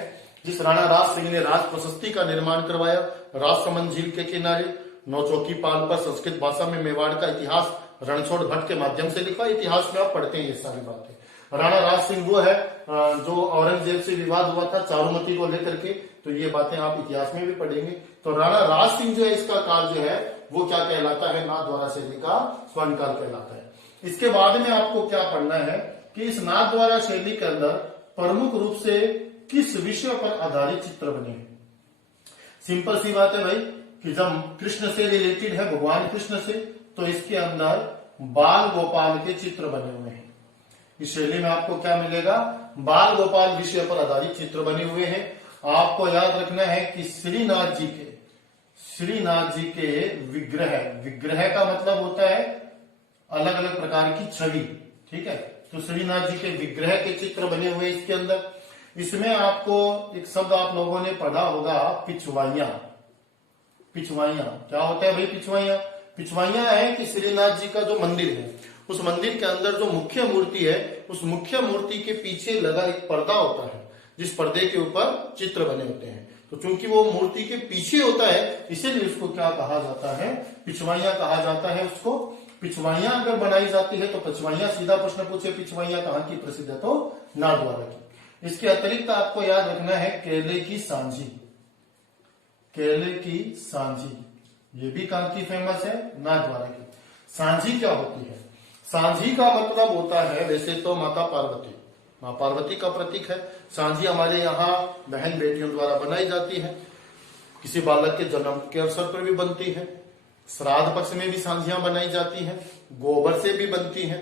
जिस राणा राज सिंह ने राज प्रशस्ति का निर्माण करवाया राजसमंद झील के किनारे। नौचौकी पाल पर संस्कृत भाषा में मेवाड़ का इतिहास रणछोड़ भट्ट के माध्यम से लिखा। इतिहास में आप पढ़ते हैं ये सारी बातें। राणा राज सिंह वो है जो औरंगजेब से विवाद हुआ था चारुमती को लेकर के, तो ये बातें आप इतिहास में भी पढ़ेंगे। तो राणा राज सिंह जो है इसका काल जो है वो क्या कहलाता है? नाथद्वारा शैली का स्वर्णकाल कहलाता है। इसके बाद में आपको क्या पढ़ना है कि इस नाथद्वारा शैली के अंदर प्रमुख रूप से किस विषय पर आधारित चित्र बने हैं। सिंपल सी बात है भाई कि जब कृष्ण से रिलेटेड है, भगवान कृष्ण से, तो इसके अंदर बाल गोपाल के चित्र बने हुए हैं। इस शैली में आपको क्या मिलेगा? बाल गोपाल विषय पर आधारित चित्र बने हुए हैं। आपको याद रखना है कि श्रीनाथ जी के विग्रह का मतलब होता है अलग अलग प्रकार की छवि, ठीक है। तो श्रीनाथ जी के विग्रह के चित्र बने हुए इसके अंदर। इसमें आपको एक शब्द आप लोगों ने पढ़ा होगा पिछवाइया। पिछवाइया क्या होता है भाई? पिछवाइया पिछवाइया है कि श्रीनाथ जी का जो मंदिर है उस मंदिर के अंदर जो मुख्य मूर्ति है उस मुख्य मूर्ति के पीछे लगा एक पर्दा होता है, जिस पर्दे के ऊपर चित्र बने होते हैं। तो चूंकि वो मूर्ति के पीछे होता है इसीलिए उसको क्या कहा जाता है? पिछवाइया कहा जाता है उसको। पिछवाइया अगर बनाई जाती है तो पिछवाइया, सीधा प्रश्न पूछे पिछवाइया कहाँ की प्रसिद्ध है? तो नाथद्वारा की। इसके अतिरिक्त आपको याद रखना है केले की सांझी। केले की सांझी ये भी कहाँ की फेमस है? नाथद्वारा की। सांझी क्या होती है? सांझी का मतलब होता है वैसे तो माता पार्वती, माँ पार्वती का प्रतीक है। सांझी हमारे यहाँ बहन बेटियों द्वारा बनाई जाती है, किसी बालक के जन्म के अवसर पर भी बनती है, श्राद्ध पक्ष में भी सांझियां बनाई जाती हैं, गोबर से भी बनती हैं।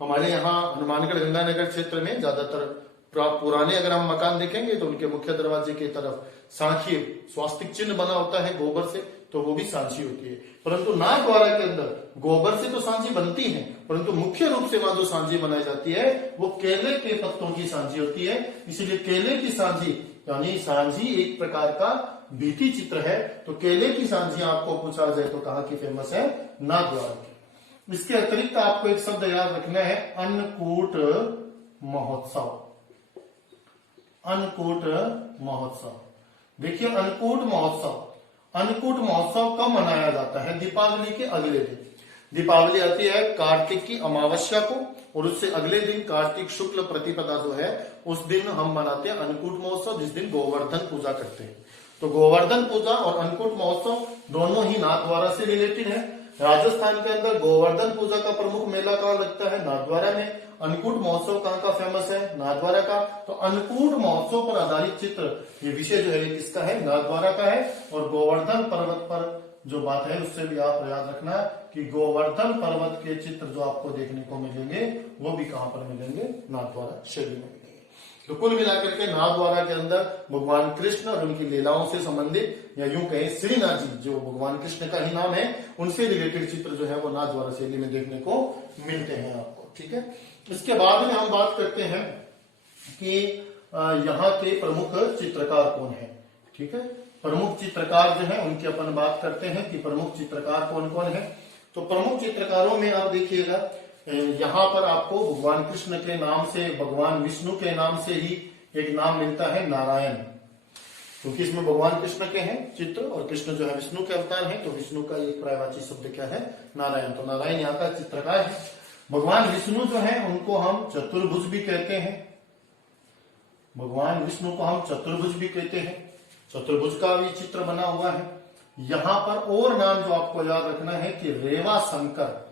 हमारे यहाँ हनुमानगढ़ गंगानगर क्षेत्र में ज्यादातर पुराने अगर हम मकान देखेंगे तो उनके मुख्य दरवाजे की तरफ सांखी स्वास्तिक चिन्ह बना होता है गोबर से, तो वो भी सांझी होती है। परंतु नाथद्वारा के अंदर गोबर से तो सांझी बनती है, परंतु मुख्य रूप से वहां जो सांझी बनाई जाती है वो केले के पत्तों की सांझी होती है। इसीलिए केले की सांझी यानी सांझी एक प्रकार का भित्ति चित्र है। तो केले की सांझी आपको पूछा जाए तो कहाँ की फेमस है? नाथद्वारा की। इसके अतिरिक्त आपको एक शब्द याद रखना है अन्नकूट महोत्सव। अन्नकूट महोत्सव, देखिए अन्नकूट महोत्सव कब मनाया जाता है? दीपावली के अगले दिन। दीपावली आती है कार्तिक की अमावस्या को, और उससे अगले दिन कार्तिक शुक्ल प्रतिपदा जो है उस दिन हम मनाते हैं अन्नकूट महोत्सव, जिस दिन गोवर्धन पूजा करते हैं। तो गोवर्धन पूजा और अन्नकूट महोत्सव दोनों ही नाथद्वारा से रिलेटेड है। राजस्थान के अंदर गोवर्धन पूजा का प्रमुख मेला कहाँ लगता है? नाथद्वारा में। अन्नकूट महोत्सव कहाँ का फेमस है? नाथद्वारा का। तो अन्नकूट महोत्सव पर आधारित चित्र, ये विषय जो है ये किसका है? नाथद्वारा का है। और गोवर्धन पर्वत पर जो बात है उससे भी आप याद रखना कि गोवर्धन पर्वत के चित्र जो आपको देखने को मिलेंगे वो भी कहां पर मिलेंगे? नाथद्वारा शैली में मिलेंगे। तो कुल मिलाकर के नाथद्वारा के अंदर भगवान कृष्ण और उनकी लीलाओं से संबंधित, या यूं कहें श्रीनाथ जी जो भगवान कृष्ण का ही नाम है, उनसे रिलेटेड चित्र जो है वो नाथद्वारा शैली में देखने को मिलते हैं आपको। ठीक है। इसके बाद में हम बात करते हैं कि यहाँ के प्रमुख चित्रकार कौन है। ठीक है। प्रमुख चित्रकार जो है उनकी अपन बात करते हैं कि प्रमुख चित्रकार कौन कौन है। तो प्रमुख चित्रकारों में आप देखिएगा, यहाँ पर आपको भगवान कृष्ण के नाम से, भगवान विष्णु के नाम से ही एक नाम मिलता है नारायण, क्योंकि इसमें भगवान कृष्ण के हैं चित्र और कृष्ण जो है विष्णु के अवतार है, तो विष्णु का एक पर्यायवाची शब्द क्या है? नारायण। तो नारायण यहाँ का चित्रकार है। भगवान विष्णु जो है उनको हम चतुर्भुज भी कहते हैं। भगवान विष्णु को हम चतुर्भुज भी कहते हैं। चतुर्भुज का भी चित्र बना हुआ है। यहां पर और नाम जो आपको याद रखना है कि रेवा शंकर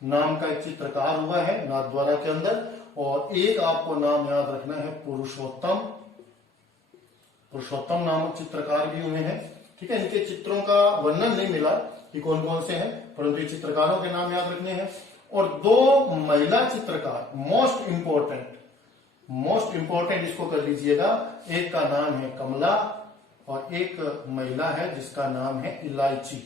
नाम का एक चित्रकार हुआ है नाथद्वारा के अंदर, और एक आपको नाम याद रखना है पुरुषोत्तम। पुरुषोत्तम नामक चित्रकार भी हुए हैं। ठीक है। इनके चित्रों का वर्णन नहीं मिला कि कौन कौन से हैं, परंतु ये चित्रकारों के नाम याद रखने हैं। और दो महिला चित्रकार मोस्ट इंपोर्टेंट इसको कर लीजिएगा। एक का नाम है कमला और एक महिला है जिसका नाम है इलायची।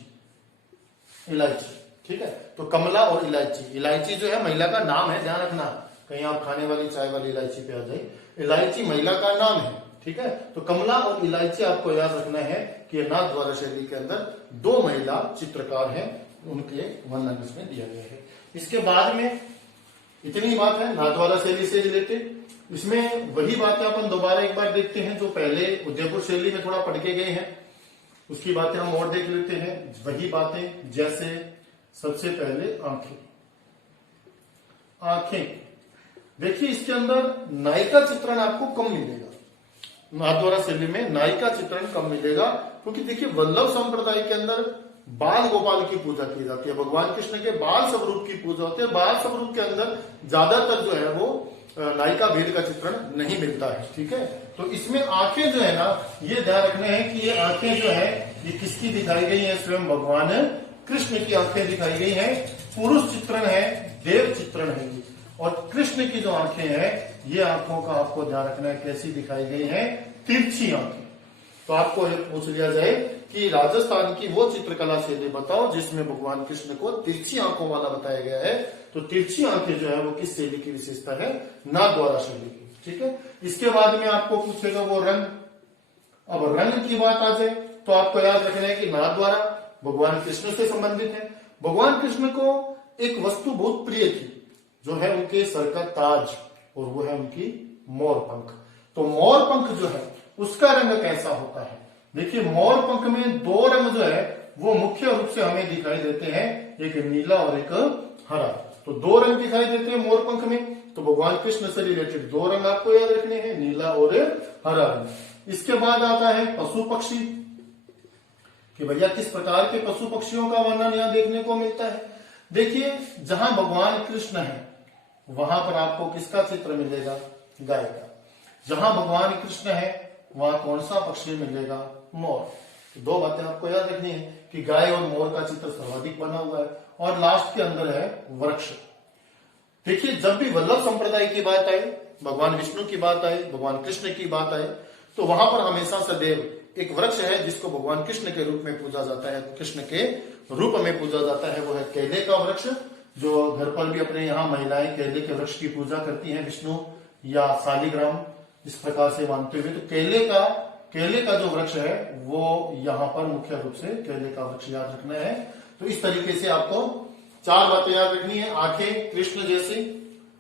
ठीक है। तो कमला और इलायची जो है महिला का नाम है, ध्यान रखना, कहीं आप खाने वाली चाय वाली इलायची पे आ जाए। इलायची महिला का नाम है। ठीक है। तो कमला और इलायची आपको याद रखना है कि नाथद्वारा शैली के अंदर दो महिला चित्रकार हैं, उनके वर्णन इसमें दिया गया है। इसके बाद में इतनी बात है नाथद्वारा शैली से रिलेटेड। इसमें वही बातें अपन दोबारा एक बार देखते हैं जो पहले उदयपुर शैली में थोड़ा पढ़ के गए हैं, उसकी बातें हम और देख लेते हैं। वही बातें, जैसे सबसे पहले आंखें देखिए, इसके अंदर नायिका चित्रण आपको कम मिलेगा। नाथद्वारा शैली में नायिका चित्रण कम मिलेगा, क्योंकि देखिए वल्लभ संप्रदाय के अंदर बाल गोपाल की पूजा की जाती है। भगवान कृष्ण के बाल स्वरूप की पूजा होती है। बाल स्वरूप के अंदर ज्यादातर जो है वो नायिका भेद का चित्रण नहीं मिलता है। ठीक है। तो इसमें आंखें जो है ना, ये ध्यान रखना है कि ये आंखें जो है ये किसकी दिखाई गई है? स्वयं भगवान कृष्ण की आंखें दिखाई गई हैं। पुरुष चित्रण है, देव चित्रण है। और कृष्ण की जो आंखें हैं, ये आंखों का आपको ध्यान रखना है कैसी दिखाई गई है? तिरछी आंखें। तो आपको ये पूछ लिया जाए कि राजस्थान की वो चित्रकला शैली बताओ जिसमें भगवान कृष्ण को तिरछी आंखों वाला बताया गया है। तो तिरछी आंखें जो है वो किस शैली की विशेषता है? नाथद्वारा शैली की। ठीक है। इसके बाद में आपको पूछेगा वो रंग। अब रंग की बात आ जाए तो आपको याद रखना है कि नाथद्वारा भगवान कृष्ण से संबंधित है। भगवान कृष्ण को एक वस्तु बहुत प्रिय थी, जो है उनके सर का ताज, और वो है उनकी मोर पंख। तो मोर पंख जो है उसका रंग कैसा होता है? देखिए मोर पंख में दो रंग जो है वो मुख्य रूप से हमें दिखाई देते हैं, एक नीला और एक हरा। तो दो रंग दिखाई देते हैं मोर पंख में। तो भगवान कृष्ण से रिलेटेड दो रंग आपको याद रखने हैं, नीला और हरा रंग। इसके बाद आता है पशु पक्षी, कि भैया किस प्रकार के पशु पक्षियों का वर्णन यहाँ देखने को मिलता है। देखिए जहां भगवान कृष्ण है वहां पर आपको किसका चित्र मिलेगा? गाय का। जहां भगवान कृष्ण है वहां कौन सा पक्षी मिलेगा? मोर। तो दो बातें आपको याद रखनी है कि गाय और मोर का चित्र सर्वाधिक बना हुआ है। और लास्ट के अंदर है वृक्ष। देखिए जब भी वल्लभ संप्रदाय की बात आए, भगवान विष्णु की बात आए, भगवान कृष्ण की बात आए, तो वहां पर हमेशा सदैव एक वृक्ष है जिसको भगवान कृष्ण के रूप में पूजा जाता है, कृष्ण के रूप में पूजा जाता है, वो है केले का वृक्ष। जो घर पर भी अपने यहाँ महिलाएं केले के वृक्ष की पूजा करती हैं, विष्णु या शालिग्राम इस प्रकार से मानते हुए। तो केले का जो वृक्ष है वो यहाँ पर मुख्य रूप से केले का वृक्ष याद रखना है। तो इस तरीके से आपको चार बातें याद रखनी है। आंखें कृष्ण जैसी,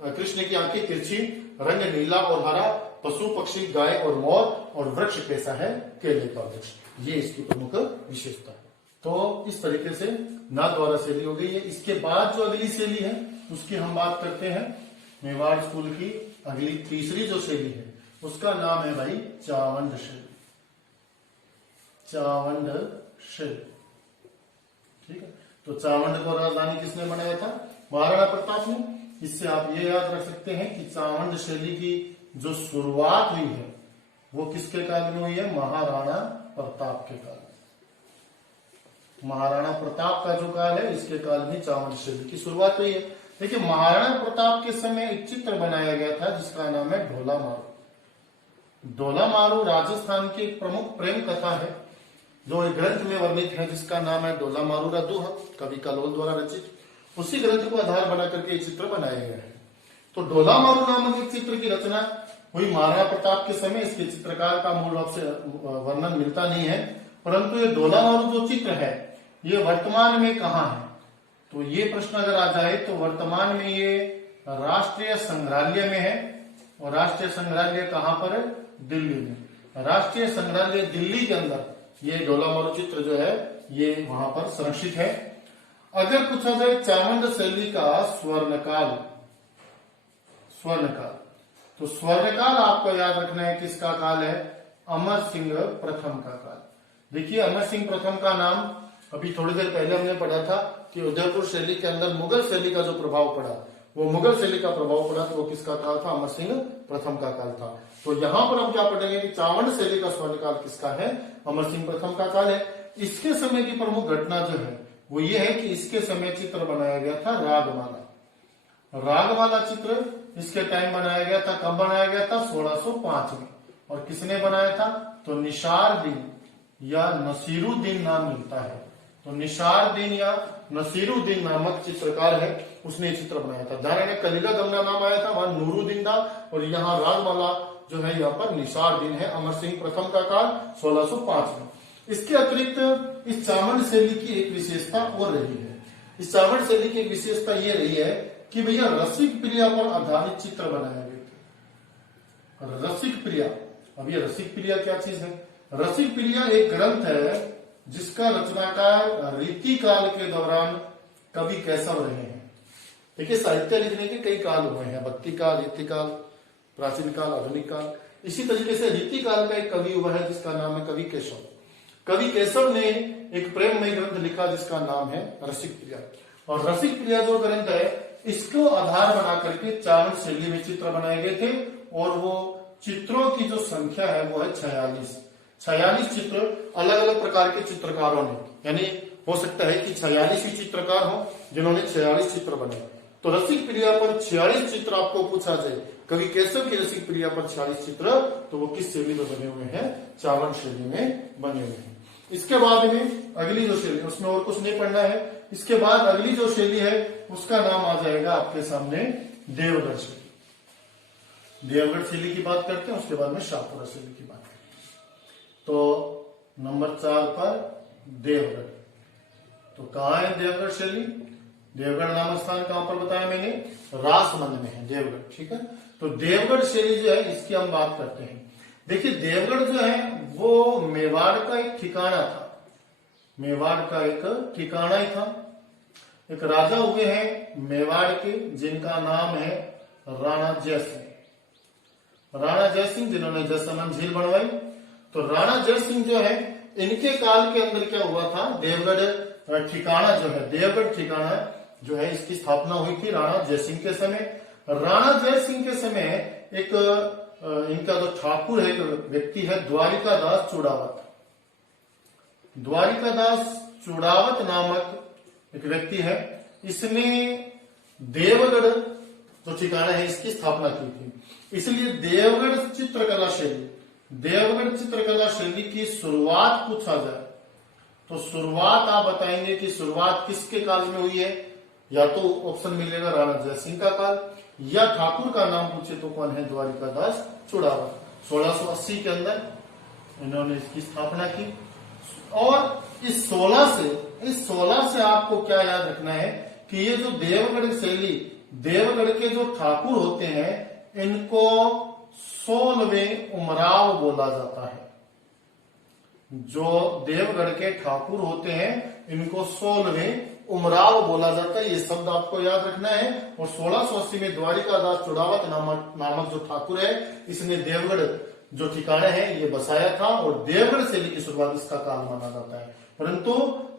कृष्ण की आंखें तिरछी, रंग नीला और हरा, पशु पक्षी गाय और मोर, और वृक्ष कैसा है? केले का वृक्ष। ये इसकी प्रमुख विशेषता है। तो इस तरीके से नाथद्वारा शैली हो गई है। इसके बाद जो अगली शैली है उसकी हम बात करते हैं। मेवाड़ स्कूल की अगली तीसरी जो शैली है उसका नाम है भाई चावंड शैली। चावंड शैली। ठीक है। तो चावंड को राजधानी किसने बनाया था? महाराणा प्रताप ने। इससे आप ये याद रख सकते हैं कि चावंड शैली की जो शुरुआत हुई है वो किसके काल में हुई है? महाराणा प्रताप के काल में। महाराणा प्रताप का जो काल है इसके काल में चावंड शैली की शुरुआत हुई है। देखिए महाराणा प्रताप के समय एक चित्र बनाया गया था जिसका नाम है ढोला मारू। ढोला मारू राजस्थान की एक प्रमुख प्रेम कथा है जो एक ग्रंथ में वर्णित है जिसका नाम है ढोला मारू का दोहा, कवि कलोल द्वारा रचित। उसी ग्रंथ को आधार बना करके ये चित्र बनाया गया है। तो ढोला मारू नामक एक चित्र की रचना हुई महाराणा प्रताप के समय। इसके चित्रकार का मूल रूप से वर्णन मिलता नहीं है, परंतु ये ढोला मारू जो चित्र है ये वर्तमान में कहाँ है? तो ये प्रश्न अगर आ जाए तो वर्तमान में ये राष्ट्रीय संग्रहालय में है। और राष्ट्रीय संग्रहालय कहाँ पर है? दिल्ली में। राष्ट्रीय संग्रहालय दिल्ली के अंदर ये ढोला मारू चित्र जो है ये वहां पर संरक्षित है। अगर पूछा जाए चावंड शैली का स्वर्णकाल, तो स्वर्णकाल आपको याद रखना है किसका काल है? अमर सिंह प्रथम का काल। देखिए अमर सिंह प्रथम का नाम अभी थोड़ी देर पहले हमने पढ़ा था कि उदयपुर शैली के अंदर मुगल शैली का जो प्रभाव पड़ा वो मुगल शैली का प्रभाव पड़ा, तो वो किसका काल था? अमर सिंह प्रथम का काल था। तो यहाँ पर हम क्या पढ़ेंगे कि चावंड शैली का स्वर्णकाल किसका है? अमर सिंह प्रथम का काल है। इसके समय की प्रमुख घटना जो है वो ये है कि इसके समय चित्र बनाया गया था रागमाला। रागमाला चित्र इसके टाइम बनाया गया था। कब बनाया गया था? 1605 में। और किसने बनाया था? तो निसारुद्दीन या नसीरुद्दीन नाम मिलता है। तो निसारुद्दीन या नसीरुद्दीन नामक चित्रकार है, उसने चित्र बनाया था। जहां ने कलीला दमना नाम आया था वहां नूरुद्दीन था, और यहाँ रागमाला जो है यहाँ पर निसारुद्दीन है। अमर सिंह प्रथम का काल 1605 में। इसके अतिरिक्त इस चावंड शैली की एक विशेषता और रही है। इस चावंड शैली की एक विशेषता ये रही है कि भैया रसिक प्रिया पर आधारित चित्र बनाए गए थे। रसिक प्रिया, अब ये रसिक प्रिया क्या चीज है? रसिक प्रिया एक ग्रंथ है जिसका रचनाकार रीति काल के दौरान कवि केशव रहे हैं। देखिए साहित्य लिखने के कई काल हुए हैं, भक्ति काल, रीति काल, प्राचीन काल, आधुनिक काल। इसी तरीके से रीति काल का एक कवि हुआ है जिसका नाम है कवि केशव। कवि केशव ने एक प्रेममय ग्रंथ लिखा जिसका नाम है रसिक प्रिया। और रसिक प्रिया जो ग्रंथ है इसको आधार बना करके चावंड शैली में चित्र बनाए गए थे। और वो चित्रों की जो संख्या है वो है 46 चित्र अलग अलग प्रकार के चित्रकारों ने, यानी हो सकता है कि 46 ही चित्रकार हो जिन्होंने 46 चित्र बनाए। तो रसिक प्रिया पर 46 चित्र आपको पूछा जाए, कवि केशव की रसिक प्रिया पर 46 चित्र, तो वो किस शैली में बने हुए हैं? चावंड शैली में बने हुए हैं। इसके बाद में अगली जो शैली, उसमें और कुछ नहीं पढ़ना है। इसके बाद अगली जो शैली है उसका नाम आ जाएगा आपके सामने देवगढ़ शैली। देवगढ़ शैली की बात करते हैं, उसके बाद में शाहपुरा शैली की बात करते हैं। तो नंबर 4 पर देवगढ़। तो कहाँ है देवगढ़ शैली? देवगढ़ नाम स्थान कहां पर बताया मैंने? राजसमंद में है देवगढ़, ठीक है। तो देवगढ़ शैली जो है इसकी हम बात करते हैं। देखिए देवगढ़ जो है वो मेवाड़ का एक ठिकाना था। मेवाड़ का एक ठिकाना ही था। एक राजा हुए हैं मेवाड़ के जिनका नाम है राणा जयसिंह। राणा जयसिंह जिन्होंने जयसमंद झील बनवाई। तो राणा जयसिंह जो है इनके काल के अंदर क्या हुआ था? देवगढ़ ठिकाना जो है, देवगढ़ ठिकाना जो है इसकी स्थापना हुई थी राणा जयसिंह के समय। राणा जयसिंह के समय एक इनका जो ठाकुर है, एक व्यक्ति है द्वारिकादास चूड़ावत। द्वारिकादास चूड़ावत नामक एक व्यक्ति है, इसने देवगढ़ जो ठिकाना है इसकी स्थापना की थी। इसलिए देवगढ़ चित्रकला शैली, देवगढ़ चित्रकला शैली की शुरुआत पूछा जाए तो शुरुआत आप बताएंगे कि शुरुआत किसके काल में हुई है? या तो ऑप्शन मिलेगा राणा जयसिंह का काल, या ठाकुर का नाम पूछे तो कौन है? द्वारिकादास चूड़ावत। 1680 के अंदर इन्होंने इसकी स्थापना की। और इस 16 से आपको क्या याद रखना है कि ये जो देवगढ़ शैली, देवगढ़ के जो ठाकुर होते हैं इनको 16वें उमराव बोला जाता है। जो देवगढ़ के ठाकुर होते हैं इनको 16वें उमराव बोला जाता है। ये शब्द आपको याद रखना है। और 1680 में द्वारिकादास चूड़ावत नामक जो ठाकुर है इसने देवगढ़ जो ठिकाना है ये बसाया था। और देवगढ़ शैली की शुरुआत इसका काल माना जाता है। परंतु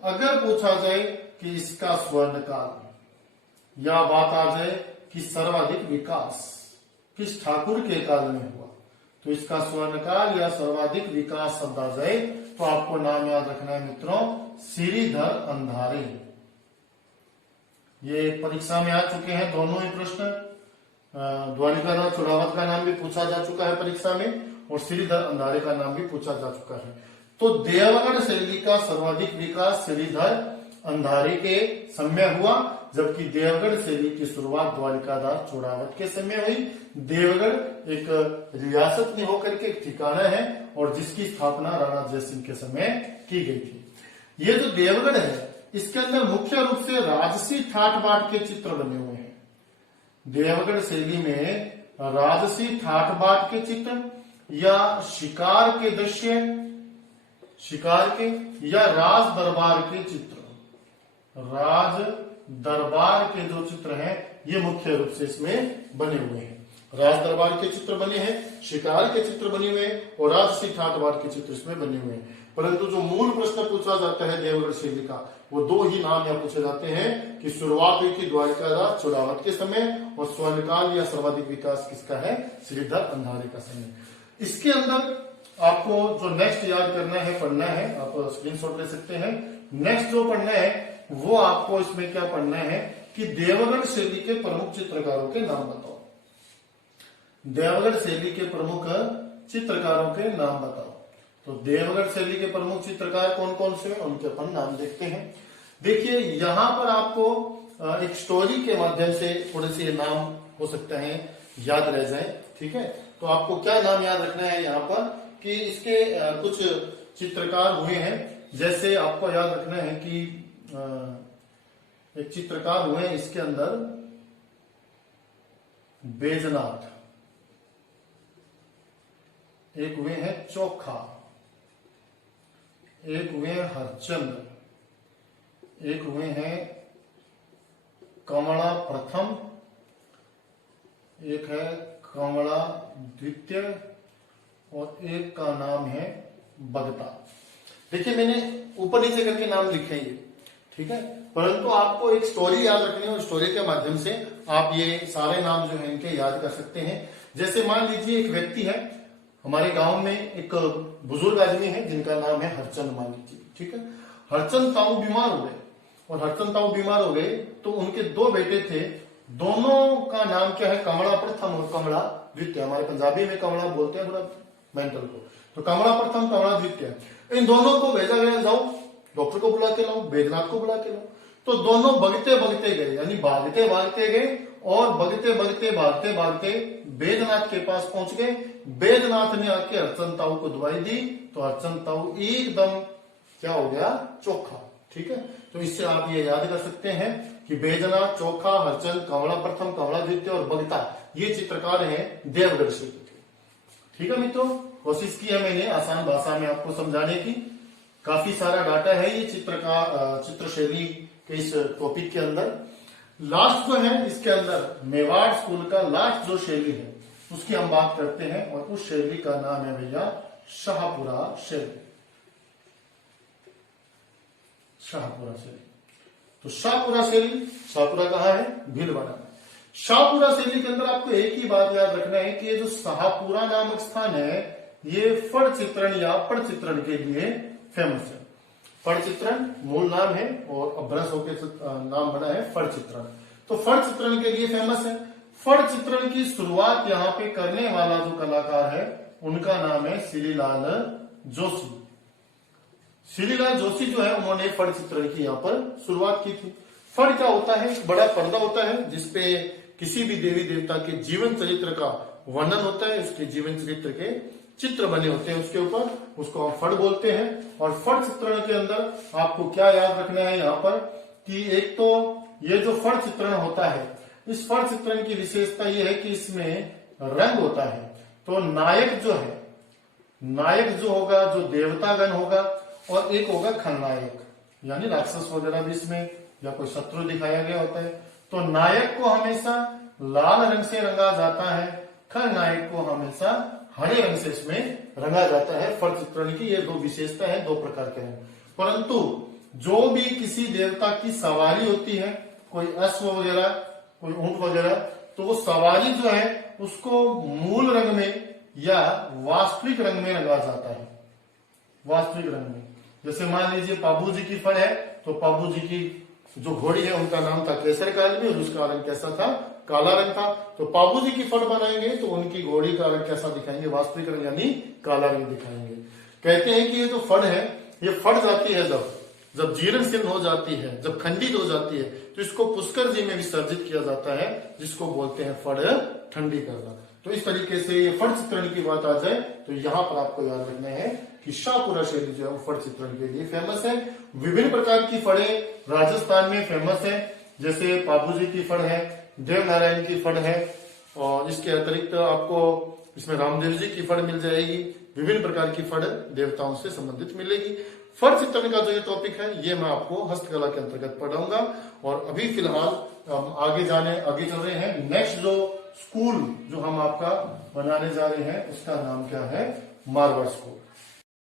अगर पूछा जाए कि इसका स्वर्ण काल, या बात आ जाए कि सर्वाधिक विकास किस ठाकुर के काल में हुआ, तो इसका स्वर्ण काल या सर्वाधिक विकास शब्द आ जाए तो आपको नाम याद रखना है मित्रों, श्रीधर अंधारे। ये परीक्षा में आ चुके हैं दोनों ही प्रश्न। द्वारिकादास चुड़ावत का नाम भी पूछा जा चुका है परीक्षा में, और श्रीधर अंधारे का नाम भी पूछा जा चुका है। तो देवगढ़ शैली का सर्वाधिक विकास श्रीधर अंधारे के समय हुआ, जबकि देवगढ़ शैली की शुरुआत द्वारिकादास चुड़ावत के समय हुई। देवगढ़ एक रियासत में होकर के एक ठिकाना है और जिसकी स्थापना राणा जयसिंह के समय की गई थी। ये जो देवगढ़ है इसके अंदर मुख्य रूप से राजसी ठाट बाट के चित्र बने हुए हैं। देवगढ़ शैली में राजसी ठाट बाट के चित्र या शिकार के दृश्य, शिकार के या राज दरबार के चित्र, राज दरबार के जो चित्र हैं ये मुख्य रूप से इसमें बने हुए हैं। राज दरबार के चित्र बने हैं, शिकार के चित्र बने हुए हैं और राजसी ठाट बाट के चित्र इसमें बने हुए हैं। परंतु जो मूल प्रश्न पूछा जाता है देवगढ़ शैली का, वो दो ही नाम यहाँ पूछे जाते हैं कि शुरुआत हुई थी द्वारिकादास चुड़ावत के समय, और स्वर्णकाल या सर्वाधिक विकास किसका है, श्रीधर अंधारे का समय। इसके अंदर आपको जो नेक्स्ट याद करना है, पढ़ना है, आप स्क्रीनशॉट ले सकते हैं। नेक्स्ट जो पढ़ना है वो आपको इसमें क्या पढ़ना है कि देवगढ़ शैली के प्रमुख चित्रकारों के नाम बताओ। देवगढ़ शैली के प्रमुख चित्रकारों के नाम बताओ। तो देवगढ़ शैली के प्रमुख चित्रकार कौन कौन से हैं उनके अपन नाम देखते हैं। देखिए यहाँ पर आपको एक स्टोरी के माध्यम से थोड़े से नाम हो सकता है याद रह जाए, ठीक है। तो आपको क्या नाम याद रखना है यहाँ पर कि इसके कुछ चित्रकार हुए हैं। जैसे आपको याद रखना है कि एक चित्रकार हुए इसके अंदर बैजनाथ, एक हुए हैं चोखा, एक हुए हैं हरचंद, एक हुए हैं कमला प्रथम, एक है कमला द्वितीय और एक का नाम है बगता। देखिए मैंने ऊपर नीचे करके नाम लिखे हैं ये, ठीक है, परंतु आपको एक स्टोरी याद रखनी है और स्टोरी के माध्यम से आप ये सारे नाम जो है इनके याद कर सकते हैं। जैसे मान लीजिए एक व्यक्ति है, हमारे गांव में एक बुजुर्ग आदमी है जिनका नाम है हरचंद, मान लीजिए, ठीक है। हरचंद ताऊ बीमार हो गए, और हरचंद ताऊ बीमार हो गए तो उनके दो बेटे थे, दोनों का नाम क्या है, कमला प्रथम और कमला द्वितीय। हमारे पंजाबी में कमला बोलते हैं थोड़ा मेंटल को, तो कमला प्रथम कमला द्वितीय, इन दोनों को भेजा गया, जाओ डॉक्टर को बुला के लाओ, बैजनाथ को बुला के लाओ। तो दोनों भगते भगते गए, यानी भागते भागते गए और भगते भगते भागते भागते बैजनाथ के पास पहुंच गए। बैजनाथ ने आके हरचंद ताऊ को दवाई दी तो हरचंद ताऊ एकदम क्या हो गया, चोखा, ठीक है। तो इससे आप ये याद कर सकते हैं कि बैजनाथ, चोखा, हरचंद, कमला प्रथम, कमला द्वितीय और बगता, ये चित्रकार हैं देवगढ़ शैली के, ठीक है मित्रों। कोशिश की है मैंने आसान भाषा में आपको समझाने की। काफी सारा डाटा है ये चित्र शैली के इस टॉपिक के अंदर। लास्ट जो है इसके अंदर मेवाड़ स्कूल का लास्ट जो शैली है उसकी हम बात करते हैं, और उस शैली का नाम है भैया शाहपुरा शैली। शाहपुरा शैली, तो शाहपुरा शैली, शाहपुरा कहाँ है, भीलवाड़ा में। शाहपुरा शैली के अंदर आपको एक ही बात याद रखना है कि ये जो शाहपुरा नामक स्थान है ये फड़ चित्रण या पड़ चित्रण के लिए फेमस है। फड़ चित्रण मूल नाम है और अभ्रंश होकर नाम बना है फड़ चित्रण, तो फड़ चित्रण के लिए फेमस है। फड़ चित्रण की शुरुआत यहाँ पे करने वाला जो कलाकार है उनका नाम है श्रीलाल जोशी। श्रीलाल जोशी जो है उन्होंने फड़ चित्रण की यहाँ पर शुरुआत की थी। फड़ क्या होता है, एक बड़ा पर्दा होता है जिसपे किसी भी देवी देवता के जीवन चरित्र का वर्णन होता है, उसके जीवन चरित्र के चित्र बने होते हैं उसके ऊपर, उसको हम फड़ बोलते हैं। और फड़ चित्रण के अंदर आपको क्या याद रखना है यहाँ पर कि एक तो ये जो फड़ चित्रण होता है, इस फड़ चित्रण की विशेषता ये है कि इसमें रंग होता है। तो नायक जो है, नायक जो होगा, जो देवतागण होगा, और एक होगा खलनायक, यानी राक्षस वगैरह भी इसमें या कोई शत्रु दिखाया गया होता है। तो नायक को हमेशा लाल रंग से रंगा जाता है, खलनायक को हमेशा हरे रंग से इसमें रंगा जाता है। फड़ चित्रण की ये दो विशेषता है, दो प्रकार के रंग। परंतु जो भी किसी देवता की सवारी होती है, कोई अश्व वगैरह, कोई ऊंट वगैरह, तो वो सवारी जो है उसको मूल रंग में या वास्तविक रंग में रंगा जाता है, वास्तविक रंग में। जैसे मान लीजिए पाबू जी की फड़ है, तो पाबू जी की जो घोड़ी है उनका नाम था केसर कालवी और उसका रंग कैसा था, काला रंग था। तो पाबू जी की फड़ बनाएंगे तो उनकी घोड़ी का रंग कैसा दिखाएंगे, वास्तविक रंग यानी काला रंग दिखाएंगे। कहते हैं कि ये जो फड़ है, ये फड़ जाती है जब जीर्ण शीर्ण हो जाती है, जब खंडित हो जाती है, तो इसको पुष्कर जी में विसर्जित किया जाता है, जिसको बोलते हैं फड़ ठंडी करना। तो इस तरीके से ये फड़ चित्रण की बात आ जाए तो यहाँ पर आपको याद रखना है कि शाहपुरा शैली जो है वो फड़ चित्रण के लिए फेमस है। विभिन्न प्रकार की फड़े राजस्थान में फेमस है, जैसे पाबू जी की फड़ है, देव नारायण की फड़ है, और इसके अतिरिक्त आपको इसमें रामदेव जी की फड़ मिल जाएगी। विभिन्न प्रकार की फड़ देवताओं से संबंधित मिलेगी। फड़ चित्रण का जो ये टॉपिक है ये मैं आपको हस्तकला के अंतर्गत पढ़ाऊंगा। और अभी फिलहाल आगे चल रहे हैं। नेक्स्ट जो स्कूल जो हम आपका बनाने जा रहे हैं उसका नाम क्या है, मारवाड़ स्कूल।